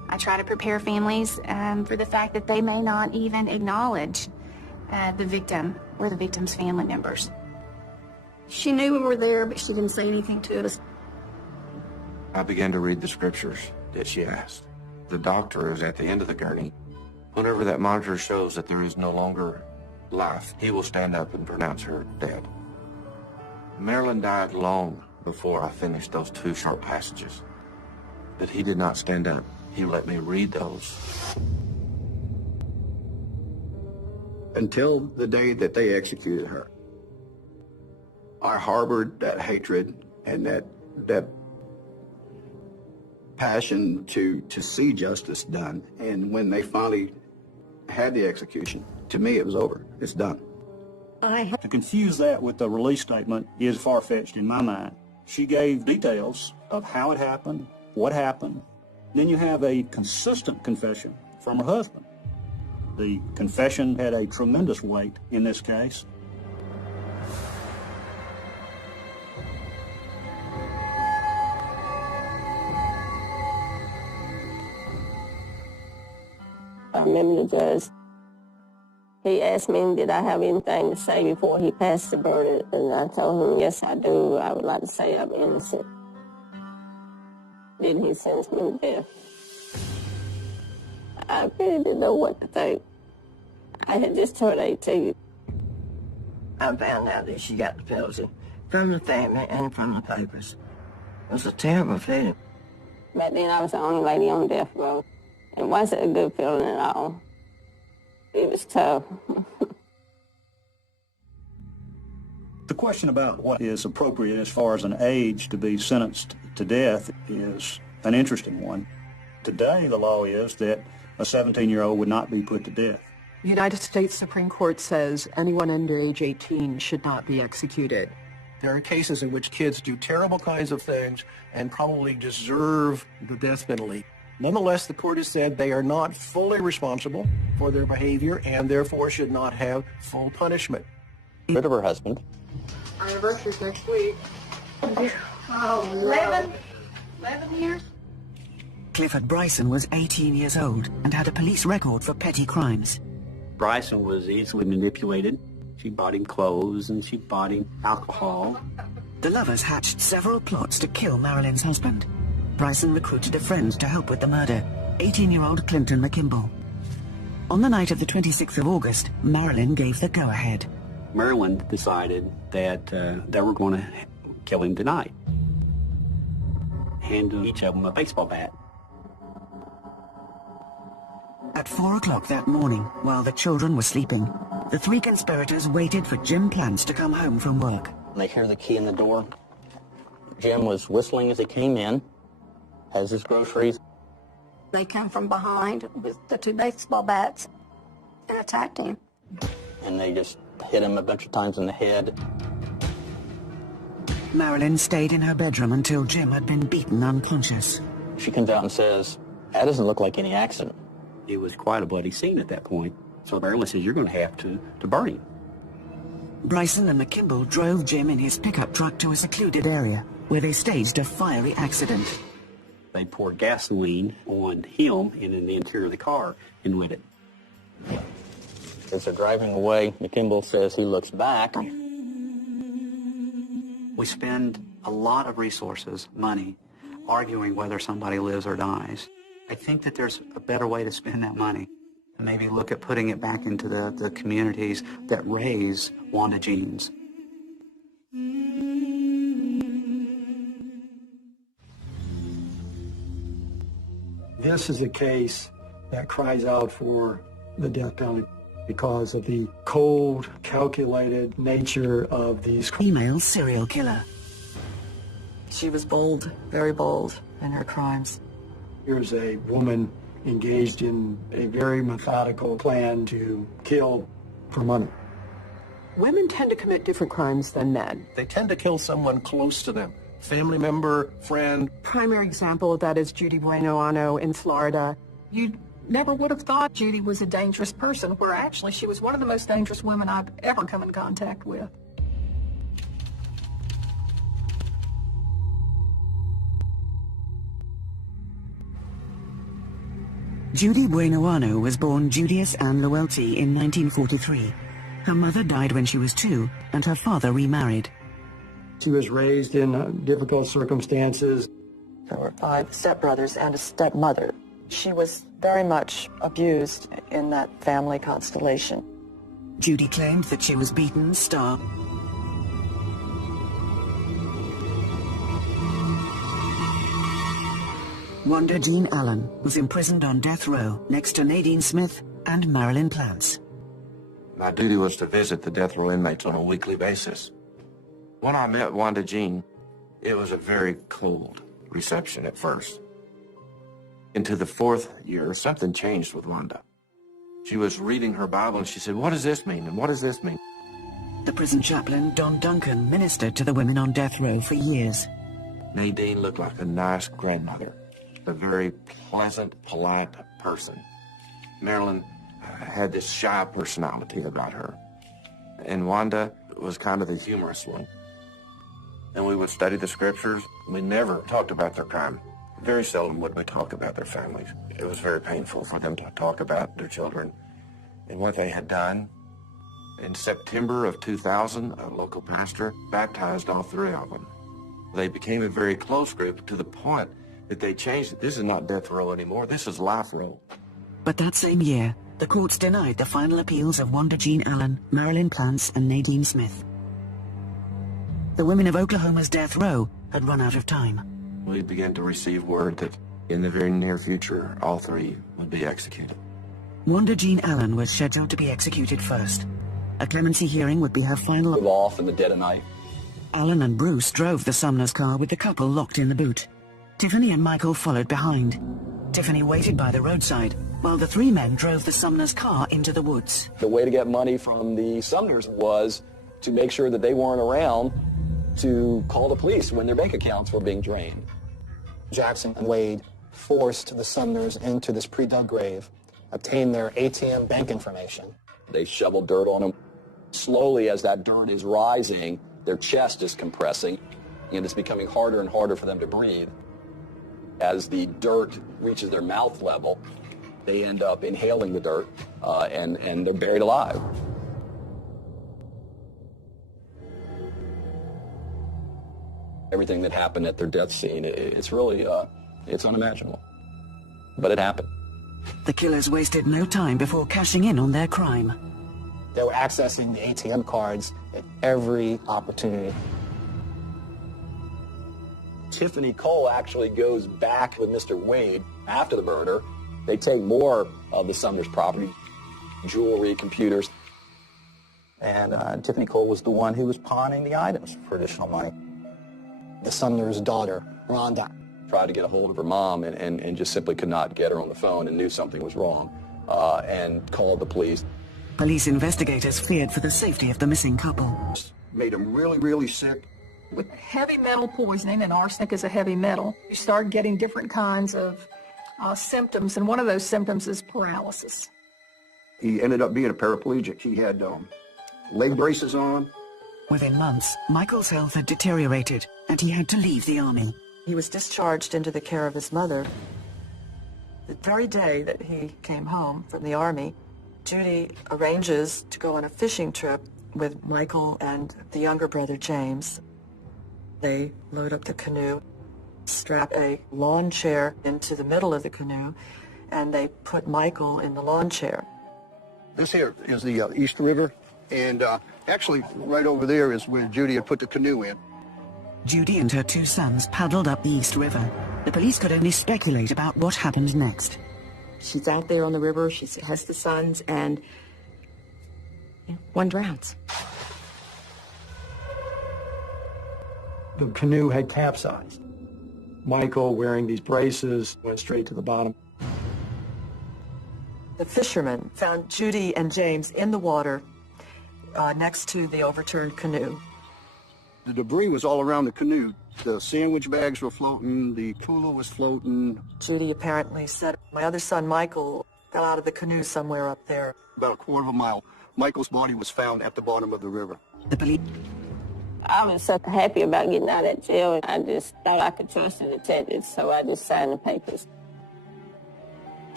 I try to prepare families for the fact that they may not even acknowledge the victim or the victim's family members. She knew we were there, but she didn't say anything to us. I began to read the scriptures that she asked. The doctor is at the end of the gurney. Whenever that monitor shows that there is no longer life, he will stand up and pronounce her dead. Marilyn died long before I finished those 2 short passages. But he did not stand up. He let me read those. Until the day that they executed her, I harbored that hatred and that passion to see justice done. And when they finally had the execution, to me it was over. It's done. To confuse that with the release statement is far-fetched in my mind. She gave details of how it happened, what happened. Then you have a consistent confession from her husband. The confession had a tremendous weight in this case. I remember the judge, he asked me, did I have anything to say before he passed the verdict? And I told him, yes, I do. I would like to say I'm innocent. Then he sentenced me to death. I really didn't know what to think. I had just turned 18. I found out that she got the penalty from the family and from the papers. It was a terrible feeling. Back then, I was the only lady on death row. It wasn't a good feeling at all. It was tough. The question about what is appropriate as far as an age to be sentenced to death is an interesting one. Today, the law is that a 17-year-old would not be put to death. The United States Supreme Court says anyone under age 18 should not be executed. There are cases in which kids do terrible kinds of things and probably deserve the death penalty. Nonetheless, the court has said they are not fully responsible for their behavior and therefore should not have full punishment. Rid of her husband. Anniversary's next week. Oh, 11 years? Clifford Bryson was 18 years old and had a police record for petty crimes. Bryson was easily manipulated. She bought him clothes and she bought him alcohol. The lovers hatched several plots to kill Marilyn's husband. Bryson recruited a friend to help with the murder, 18-year-old Clinton McKimball. On the night of the 26th of August, Marilyn gave the go-ahead. Marilyn decided that they were going to kill him tonight. Hand each of them a baseball bat. At 4 o'clock that morning, while the children were sleeping, the 3 conspirators waited for Jim Plants to come home from work. They hear the key in the door. Jim was whistling as he came in, has his groceries. They come from behind with the 2 baseball bats and attacked him. And they just hit him a bunch of times in the head. Marilyn stayed in her bedroom until Jim had been beaten unconscious. She comes out and says, that doesn't look like any accident. It was quite a bloody scene at that point. So Marilyn says, you're going to have to burn him. Bryson and McKimball drove Jim in his pickup truck to a secluded area where they staged a fiery accident. They poured gasoline on him and in the interior of the car and lit it. As they're driving away, McKimball says he looks back. We spend a lot of resources, money, arguing whether somebody lives or dies. I think that there's a better way to spend that money. Maybe look at putting it back into the communities that raise Wanda Jeans. This is a case that cries out for the death penalty because of the cold, calculated nature of these female serial killer. She was bold, very bold in her crimes. Here's a woman engaged in a very methodical plan to kill for money. Women tend to commit different crimes than men. They tend to kill someone close to them. Family member, friend. Primary example of that is Judy Bueno-Ano in Florida. You never would have thought Judy was a dangerous person, where actually she was one of the most dangerous women I've ever come in contact with. Judy Buenoano was born Julius Ann Luelty in 1943. Her mother died when she was 2, and her father remarried. She was raised in difficult circumstances. There were 5 stepbrothers and a stepmother. She was very much abused in that family constellation. Judy claimed that she was beaten, starved. Wanda Jean Allen was imprisoned on death row next to Nadine Smith and Marilyn Plantz. My duty was to visit the death row inmates on a weekly basis. When I met Wanda Jean, it was a very cold reception at first. Into the 4th year, something changed with Wanda. She was reading her Bible and she said, "What does this mean? And what does this mean?" The prison chaplain, Don Duncan, ministered to the women on death row for years. Nadine looked like a nice grandmother, a very pleasant, polite person. Marilyn had this shy personality about her. And Wanda was kind of the humorous one. And we would study the scriptures. We never talked about their crime. Very seldom would we talk about their families. It was very painful for them to talk about their children and what they had done. In September of 2000, a local pastor baptized all 3 of them. They became a very close group to the point that they changed it. This is not death row anymore. This is life row. But that same year, the courts denied the final appeals of Wanda Jean Allen, Marilyn Plantz, and Nadine Smith. The women of Oklahoma's death row had run out of time. We began to receive word that in the very near future, all 3 would be executed. Wanda Jean Allen was scheduled to be executed first. A clemency hearing would be her final. Off in the dead of night. Allen and Bruce drove the Sumner's car with the couple locked in the boot. Tiffany and Michael followed behind. Tiffany waited by the roadside, while the 3 men drove the Sumner's car into the woods. The way to get money from the Sumners was to make sure that they weren't around to call the police when their bank accounts were being drained. Jackson and Wade forced the Sumners into this pre-dug grave, obtained their ATM bank information. They shoveled dirt on them. Slowly, as that dirt is rising, their chest is compressing, and it's becoming harder and harder for them to breathe. As the dirt reaches their mouth level, they end up inhaling the dirt, and they're buried alive. Everything that happened at their death scene, it's really, it's unimaginable. But it happened. The killers wasted no time before cashing in on their crime. They were accessing the ATM cards at every opportunity. Tiffany Cole actually goes back with Mr. Wade after the murder. They take more of the Sumner's property, jewelry, computers. And Tiffany Cole was the one who was pawning the items for additional money. The Sumner's daughter, Rhonda, tried to get a hold of her mom and just simply could not get her on the phone and knew something was wrong and called the police. Police investigators feared for the safety of the missing couple. Made them really, really sick. With heavy metal poisoning, and arsenic is a heavy metal, you start getting different kinds of symptoms, and one of those symptoms is paralysis. He ended up being a paraplegic. He had leg braces on. Within months, Michael's health had deteriorated, and he had to leave the army. He was discharged into the care of his mother. The very day that he came home from the army, Judy arranges to go on a fishing trip with Michael and the younger brother, James. They load up the canoe, strap a lawn chair into the middle of the canoe, and they put Michael in the lawn chair. This here is the East River, and actually right over there is where Judy had put the canoe in. Judy and her 2 sons paddled up the East River. The police could only speculate about what happened next. She's out there on the river, she has the sons, and one drowns. The canoe had capsized. Michael, wearing these braces, went straight to the bottom. The fishermen found Judy and James in the water next to the overturned canoe. The debris was all around the canoe. The sandwich bags were floating, the cooler was floating. Judy apparently said, my other son, Michael, fell out of the canoe somewhere up there. About a quarter of a mile, Michael's body was found at the bottom of the river. The police... I was so happy about getting out of jail. I just thought I could trust the detectives, so I just signed the papers.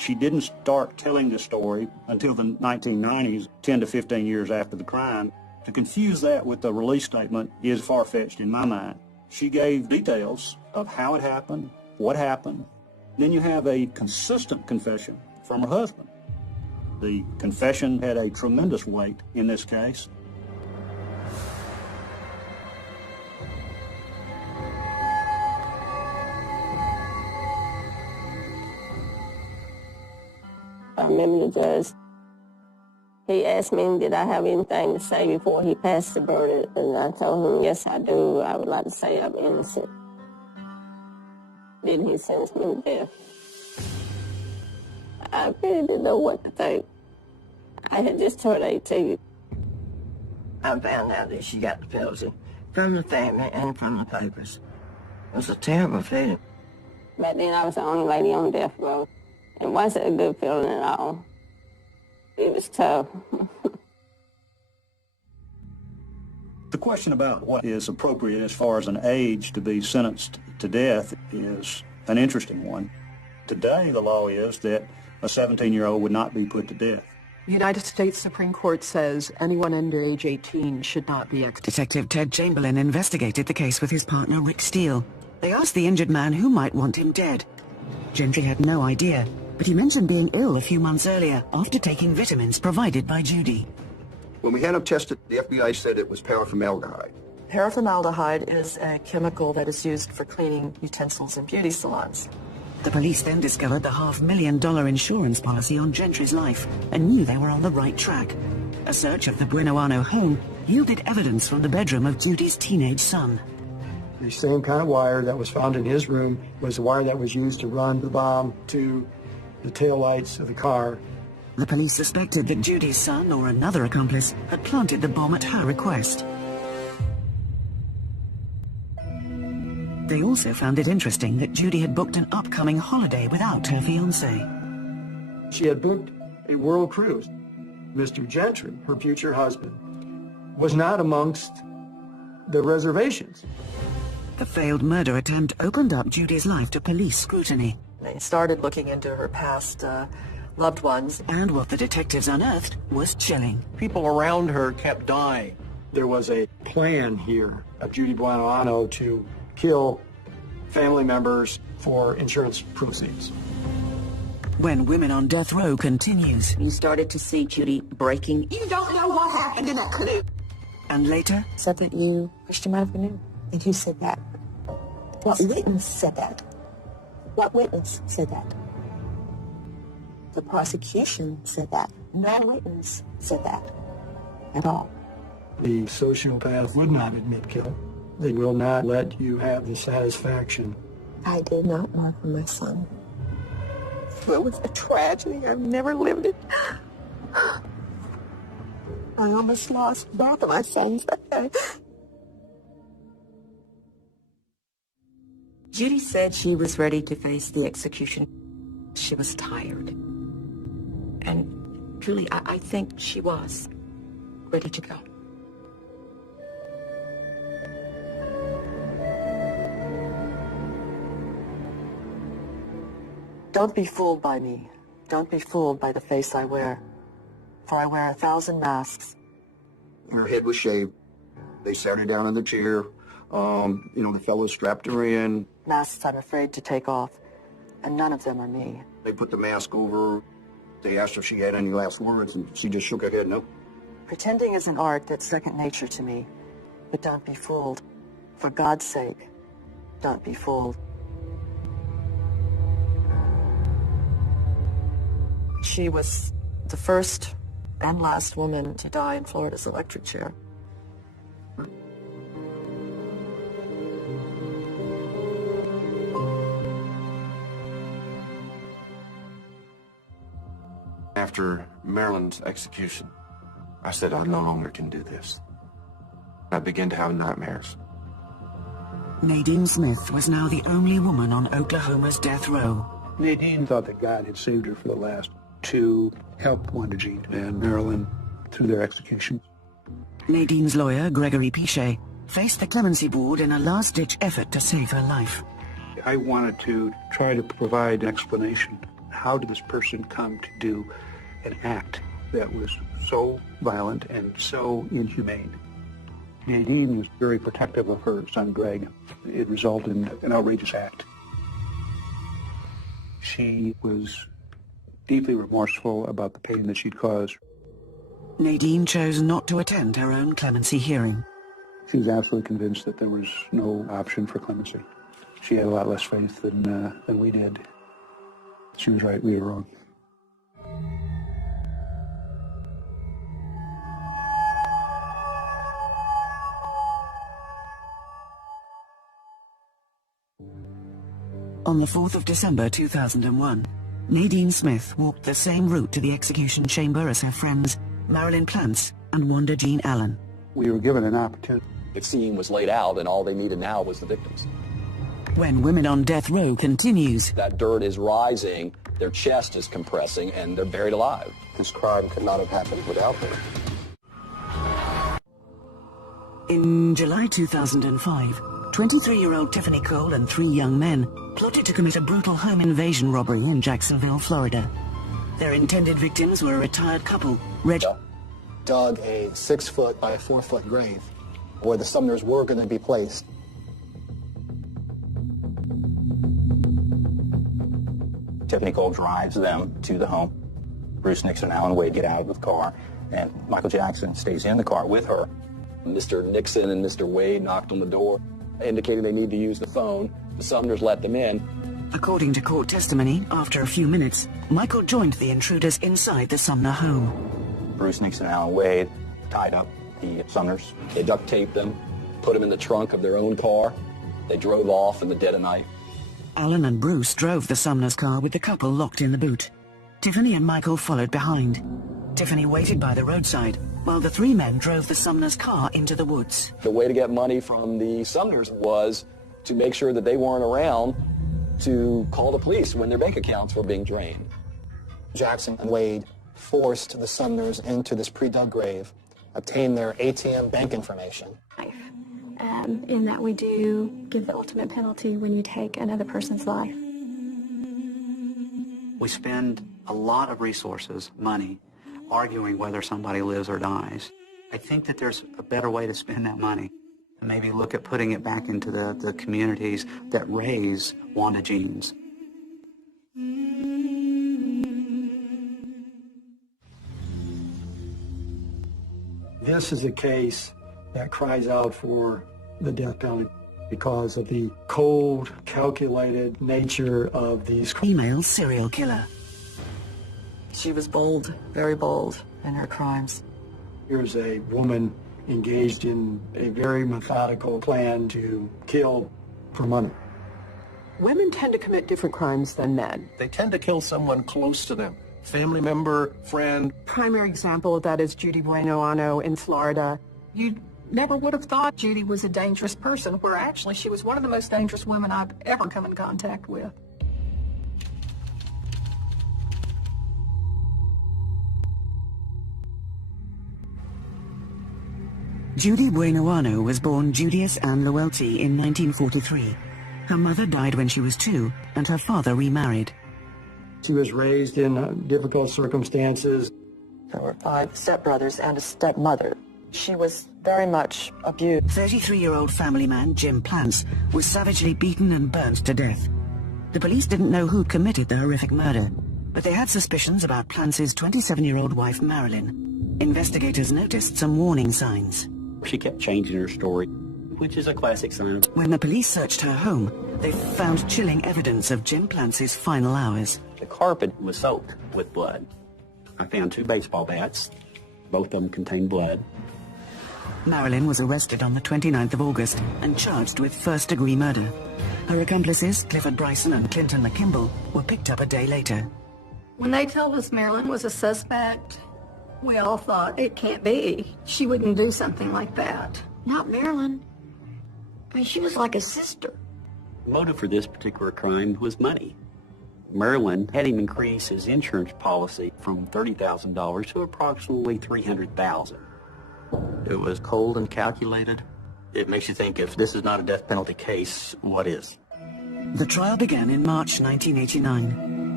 She didn't start telling this story until the 1990s, 10 to 15 years after the crime. To confuse that with the release statement is far-fetched in my mind. She gave details of how it happened, what happened. Then you have a consistent confession from her husband. The confession had a tremendous weight in this case. I remember the judge, he asked me, did I have anything to say before he passed the verdict? And I told him, yes, I do. I would like to say I'm innocent. Then he sentenced me to death. I really didn't know what to think. I had just turned 18. I found out that she got the penalty from the family and from the papers. It was a terrible feeling. Back then, I was the only lady on death row. It wasn't a good feeling at all. It was tough. The question about what is appropriate as far as an age to be sentenced to death is an interesting one. Today, the law is that a 17-year-old would not be put to death. The United States Supreme Court says anyone under age 18 should not be executed. Detective Ted Chamberlain investigated the case with his partner Rick Steele. They asked the injured man who might want him dead. Gentry had no idea, but he mentioned being ill a few months earlier after taking vitamins provided by Judy. When we had him tested, the FBI said it was paraformaldehyde. Paraformaldehyde is a chemical that is used for cleaning utensils in beauty salons. The police then discovered the $500,000 insurance policy on Gentry's life and knew they were on the right track. A search of the Buenoano home yielded evidence from the bedroom of Judy's teenage son. The same kind of wire that was found in his room was the wire that was used to run the bomb to the taillights of the car. The police suspected that Judy's son or another accomplice had planted the bomb at her request. They also found it interesting that Judy had booked an upcoming holiday without her fiancé. She had booked a world cruise. Mr. Gentry, her future husband, was not amongst the reservations. The failed murder attempt opened up Judy's life to police scrutiny. They started looking into her past loved ones. And what the detectives unearthed was chilling. People around her kept dying. There was a plan here of Judy Buenoano to kill family members for insurance proceeds. When Women on Death Row continues. You started to see Judy breaking. You don't know what happened in that canoe. And later? Said that you pushed him out of the canoe. And who said that? What witness said that? What witness said that? The prosecution said that. No witness said that at all. The sociopath would not admit guilt. They will not let you have the satisfaction. I did not lie for my son. It was a tragedy. I've never lived it. I almost lost both of my sons that day. Judy said she was ready to face the execution. She was tired. And truly, I think she was ready to go. Don't be fooled by me. Don't be fooled by the face I wear. For I wear 1,000 masks. Her head was shaved. They sat her down in the chair. The fellows strapped her in. Masks I'm afraid to take off. And none of them are me. They put the mask over her. They asked if she had any last words, and she just shook her head no. Pretending is an art that's second nature to me. But don't be fooled. For God's sake, don't be fooled. She was the first and last woman to die in Florida's electric chair. After Marilyn's execution, I said I no longer can do this. I began to have nightmares. Nadine Smith was now the only woman on Oklahoma's death row. Nadine thought that God had saved her for the last to help Wanda Jean and Marilyn through their execution. Nadine's lawyer, Gregory Pichet, faced the clemency board in a last-ditch effort to save her life. I wanted to try to provide an explanation how did this person come to do an act that was so violent and so inhumane? Nadine was very protective of her son Greg. It resulted in an outrageous act. She was deeply remorseful about the pain that she'd caused. Nadine chose not to attend her own clemency hearing. She was absolutely convinced that there was no option for clemency. She had a lot less faith than we did. She was right, we were wrong. On the 4th of December 2001, Nadine Smith walked the same route to the execution chamber as her friends Marilyn Plantz and Wanda Jean Allen. We were given an opportunity. The scene was laid out, and all they needed now was the victims. When Women on Death Row continues, that dirt is rising, their chest is compressing, and they're buried alive. This crime could not have happened without her. In July 2005, 23-year-old Tiffany Cole and 3 young men plotted to commit a brutal home invasion robbery in Jacksonville, Florida. Their intended victims were a retired couple, dug a 6-foot by 4-foot grave where the Sumners were going to be placed. Tiffany Cole drives them to the home. Bruce Nixon and Alan Wade get out of the car, and Michael Jackson stays in the car with her. Mr. Nixon and Mr. Wade knocked on the door, indicating they need to use the phone. The Sumners let them in. According to court testimony, after a few minutes, Michael joined the intruders inside the Sumner home. Bruce Nixon and Alan Wade tied up the Sumners. They duct taped them, put them in the trunk of their own car. They drove off in the dead of night. Alan and Bruce drove the Sumners' car with the couple locked in the boot. Tiffany and Michael followed behind. Tiffany waited by the roadside, while the 3 men drove the Sumners' car into the woods. The way to get money from the Sumners was to make sure that they weren't around to call the police when their bank accounts were being drained. Jackson and Wade forced the Sumners into this pre-dug grave, obtained their ATM bank information. In that we do give the ultimate penalty when you take another person's life. We spend a lot of resources, money, arguing whether somebody lives or dies. I think that there's a better way to spend that money. Maybe look at putting it back into the communities that raise Wanda Jeans. This is a case that cries out for the death penalty because of the cold, calculated nature of these female serial killer. She was bold, very bold in her crimes. Here's a woman engaged in a very methodical plan to kill for money. Women tend to commit different crimes than men. They tend to kill someone close to them. Family member, friend. Primary example of that is Judy Bueno in Florida. You never would have thought Judy was a dangerous person, where actually she was one of the most dangerous women I've ever come in contact with. Judy Bueno was born Julius Ann Llewellyn in 1943. Her mother died when she was 2, and her father remarried. She was raised in difficult circumstances. There were 5 stepbrothers and a stepmother. She was very much abused. 33-year-old family man Jim Plantz was savagely beaten and burned to death. The police didn't know who committed the horrific murder, but they had suspicions about Plantz's 27-year-old wife Marilyn. Investigators noticed some warning signs. She kept changing her story, which is a classic sign of... When the police searched her home, they found chilling evidence of Jim Plantz's final hours. The carpet was soaked with blood. I found 2 baseball bats. Both of them contained blood. Marilyn was arrested on the 29th of August and charged with first-degree murder. Her accomplices, Clifford Bryson and Clinton McKimball, were picked up a day later. When they told us Marilyn was a suspect, we all thought, it can't be. She wouldn't do something like that. Not Marilyn. I mean, she was like a sister. The motive for this particular crime was money. Merlin had him increase his insurance policy from $30,000 to approximately $300,000. It was cold and calculated. It makes you think, if this is not a death penalty case, what is? The trial began in March 1989.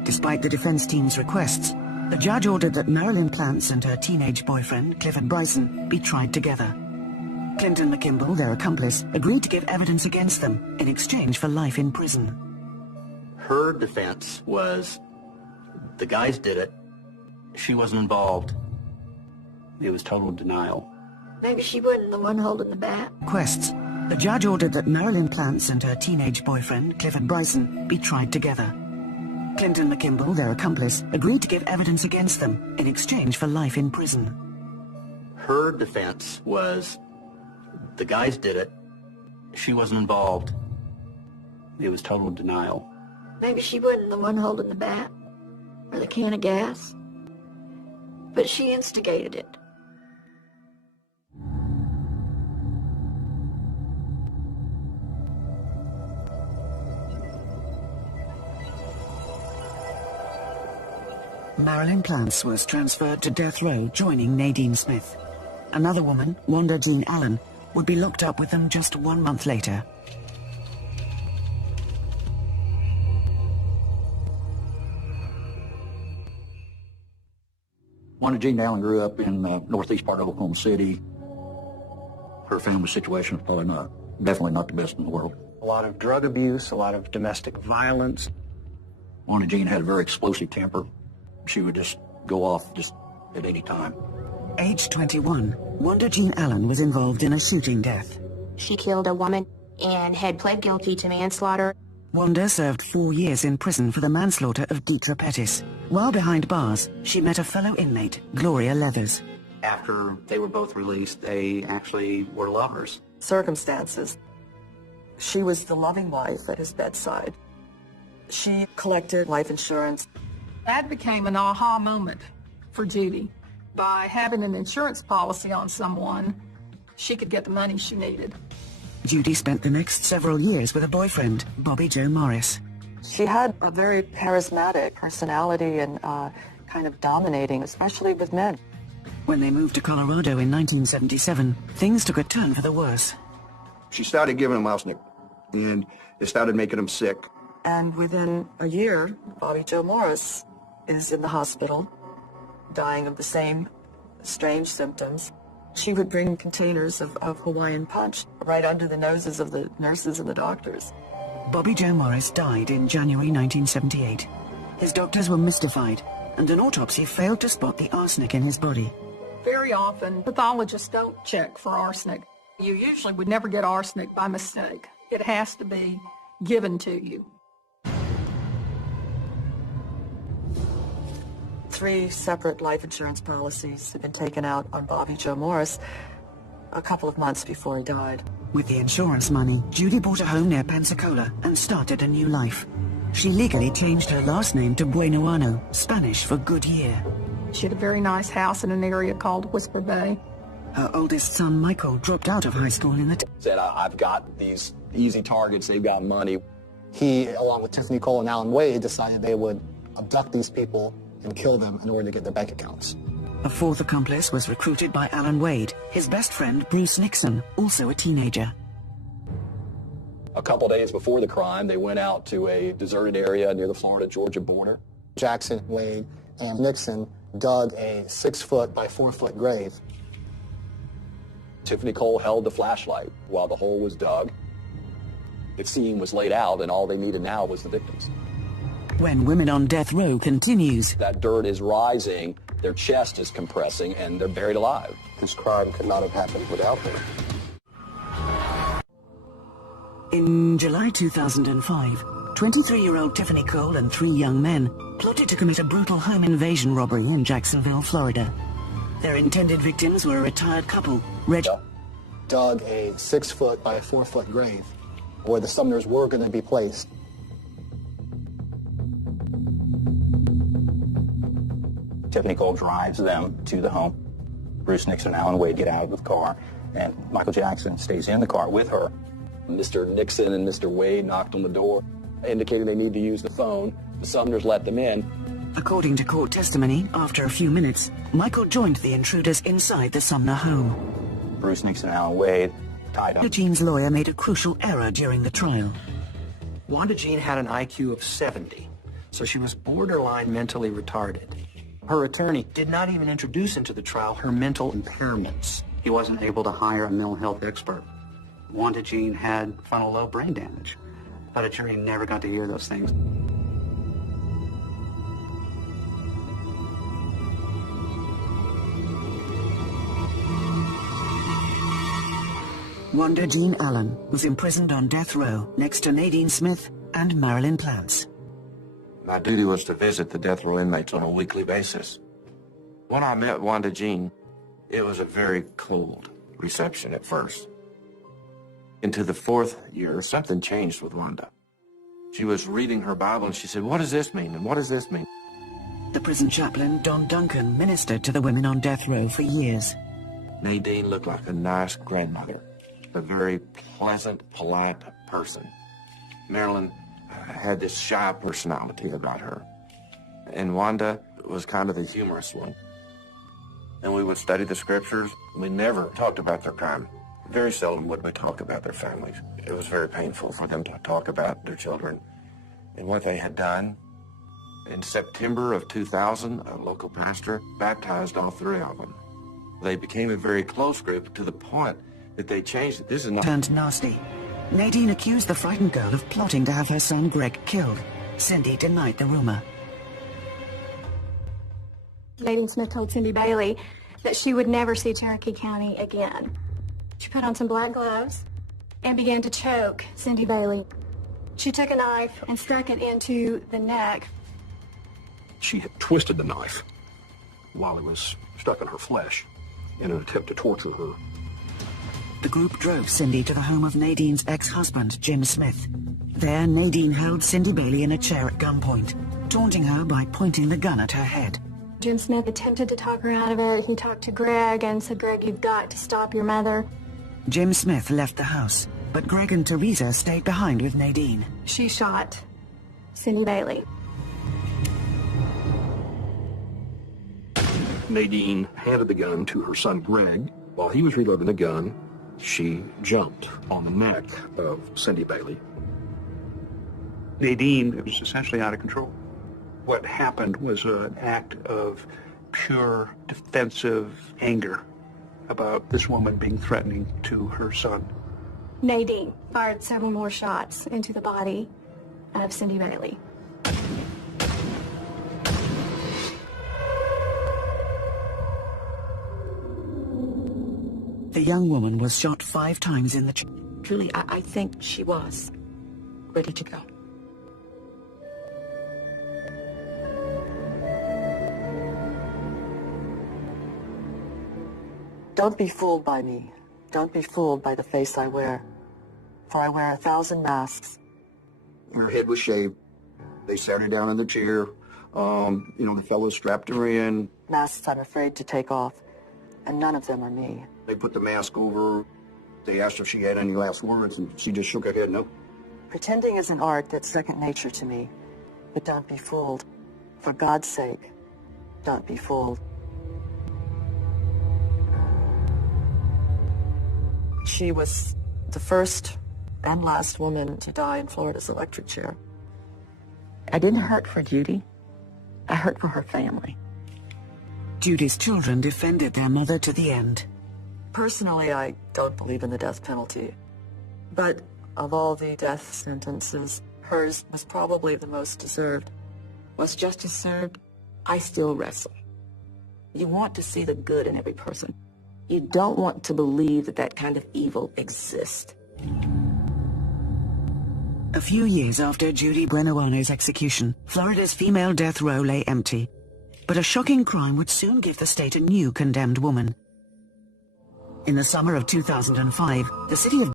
Despite the defense team's requests, the judge ordered that Marilyn Plantz and her teenage boyfriend, Clifford Bryson, be tried together. Clinton McKimball, their accomplice, agreed to give evidence against them in exchange for life in prison. Her defense was, the guys did it. She wasn't involved. It was total denial. Maybe she wasn't the one holding the bat. Requests. The judge ordered that Marilyn Plantz and her teenage boyfriend, Clifford Bryson, be tried together. Clinton McKimball, their accomplice, agreed to give evidence against them in exchange for life in prison. Her defense was, the guys did it. She wasn't involved. It was total denial. Maybe she wasn't the one holding the bat or the can of gas, but she instigated it. Marilyn Plantz was transferred to death row, joining Nadine Smith. Another woman, Wanda Jean Allen, would be locked up with them just 1 month later. Wanda Jean Allen grew up in northeast part of Oklahoma City. Her family situation was definitely not the best in the world. A lot of drug abuse, a lot of domestic violence. Wanda Jean had a very explosive temper. She would just go off just at any time. Age 21, Wanda Jean Allen was involved in a shooting death. She killed a woman and had pled guilty to manslaughter. Wanda served 4 years in prison for the manslaughter of Deetra Pettis. While behind bars, she met a fellow inmate, Gloria Leathers. After they were both released, they actually were lovers. Circumstances. She was the loving wife at his bedside. She collected life insurance. That became an aha moment for Judy. By having an insurance policy on someone, she could get the money she needed. Judy spent the next several years with a boyfriend, Bobby Joe Morris. She had a very charismatic personality and kind of dominating, especially with men. When they moved to Colorado in 1977, things took a turn for the worse. She started giving him arsenic, and it started making him sick. And within a year, Bobby Joe Morris is in the hospital, dying of the same strange symptoms. She would bring containers of Hawaiian Punch right under the noses of the nurses and the doctors. Bobby Joe Morris died in January 1978. His doctors were mystified, and an autopsy failed to spot the arsenic in his body. Very often, pathologists don't check for arsenic. You usually would never get arsenic by mistake. It has to be given to you. 3 separate life insurance policies had been taken out on Bobby Joe Morris a couple of months before he died. With the insurance money, Judy bought a home near Pensacola and started a new life. She legally changed her last name to Buenoano, Spanish for good year. She had a very nice house in an area called Whisper Bay. Her oldest son, Michael, dropped out of high school in the... Said, I've got these easy targets, they've got money. He, along with Tiffany Cole and Alan Wade, decided they would abduct these people and kill them in order to get their bank accounts. A fourth accomplice was recruited by Alan Wade, his best friend Bruce Nixon, also a teenager. A couple days before the crime, they went out to a deserted area near the Florida-Georgia border. Jackson, Wade, and Nixon dug a 6-foot by 4-foot grave. Tiffany Cole held the flashlight while the hole was dug. The scene was laid out, and all they needed now was the victims. When Women on Death Row continues. That dirt is rising, their chest is compressing, and they're buried alive. This crime could not have happened without them. In July 2005, 23-year-old Tiffany Cole and 3 young men plotted to commit a brutal home invasion robbery in Jacksonville, Florida. Their intended victims were a retired couple, Reggie. Dug a 6-foot by 4-foot grave where the Sumners were going to be placed. Tiffany Cole drives them to the home. Bruce Nixon and Alan Wade get out of the car, and Michael Jackson stays in the car with her. Mr. Nixon and Mr. Wade knocked on the door, indicating they need to use the phone. The Sumners let them in. According to court testimony, after a few minutes, Michael joined the intruders inside the Sumner home. Bruce Nixon and Alan Wade tied up. Wanda Jean's lawyer made a crucial error during the trial. Wanda Jean had an IQ of 70. So she was borderline mentally retarded. Her attorney did not even introduce into the trial her mental impairments. He wasn't able to hire a mental health expert. Wanda Jean had frontal lobe brain damage, but a jury never got to hear those things. Wanda Jean Allen was imprisoned on death row next to Nadine Smith and Marilyn Plants. My duty was to visit the death row inmates on a weekly basis. When I met Wanda Jean, it was a very cold reception at first. Into the 4th year, something changed with Wanda. She was reading her Bible and she said, "What does this mean? And what does this mean?" The prison chaplain, Don Duncan, ministered to the women on death row for years. Nadine looked like a nice grandmother, a very pleasant, polite person. Marilyn had this shy personality about her. And Wanda was kind of the humorous one. And we would study the scriptures. We never talked about their crime. Very seldom would we talk about their families. It was very painful for them to talk about their children and what they had done. In September of 2000, a local pastor baptized all 3 of them. They became a very close group to the point that they changed it. This is not... Turned nasty. Nadine accused the frightened girl of plotting to have her son Greg killed. Cindy denied the rumor. Nadine Smith told Cindy Bailey that she would never see Cherokee County again. She put on some black gloves and began to choke Cindy Bailey. She took a knife and stuck it into the neck. She had twisted the knife while it was stuck in her flesh in an attempt to torture her. The group drove Cindy to the home of Nadine's ex-husband, Jim Smith. There, Nadine held Cindy Bailey in a chair at gunpoint, taunting her by pointing the gun at her head. Jim Smith attempted to talk her out of it. He talked to Greg and said, "Greg, you've got to stop your mother." Jim Smith left the house, but Greg and Teresa stayed behind with Nadine. She shot Cindy Bailey. Nadine handed the gun to her son Greg. While he was reloading the gun, she jumped on the neck of Cindy Bailey. Nadine was essentially out of control. What happened was an act of pure defensive anger about this woman being threatening to her son. Nadine fired several more shots into the body of Cindy Bailey. The young woman was shot 5 times in the chest. Truly, I think she was ready to go. Don't be fooled by me. Don't be fooled by the face I wear. For I wear 1,000 masks. Her head was shaved. They sat her down in the chair. The fellows strapped her in. Masks I'm afraid to take off, and none of them are me. They put the mask over her. They asked if she had any last words, and she just shook her head no. Pretending is an art that's second nature to me. But don't be fooled. For God's sake, don't be fooled. She was the first and last woman to die in Florida's electric chair. I didn't hurt for Judy. I hurt for her family. Judy's children defended their mother to the end. Personally, I don't believe in the death penalty. But of all the death sentences, hers was probably the most deserved. Was justice served? I still wrestle. You want to see the good in every person. You don't want to believe that that kind of evil exists. A few years after Judy Brenawano's execution, Florida's female death row lay empty. But a shocking crime would soon give the state a new condemned woman. In the summer of 2005, the city of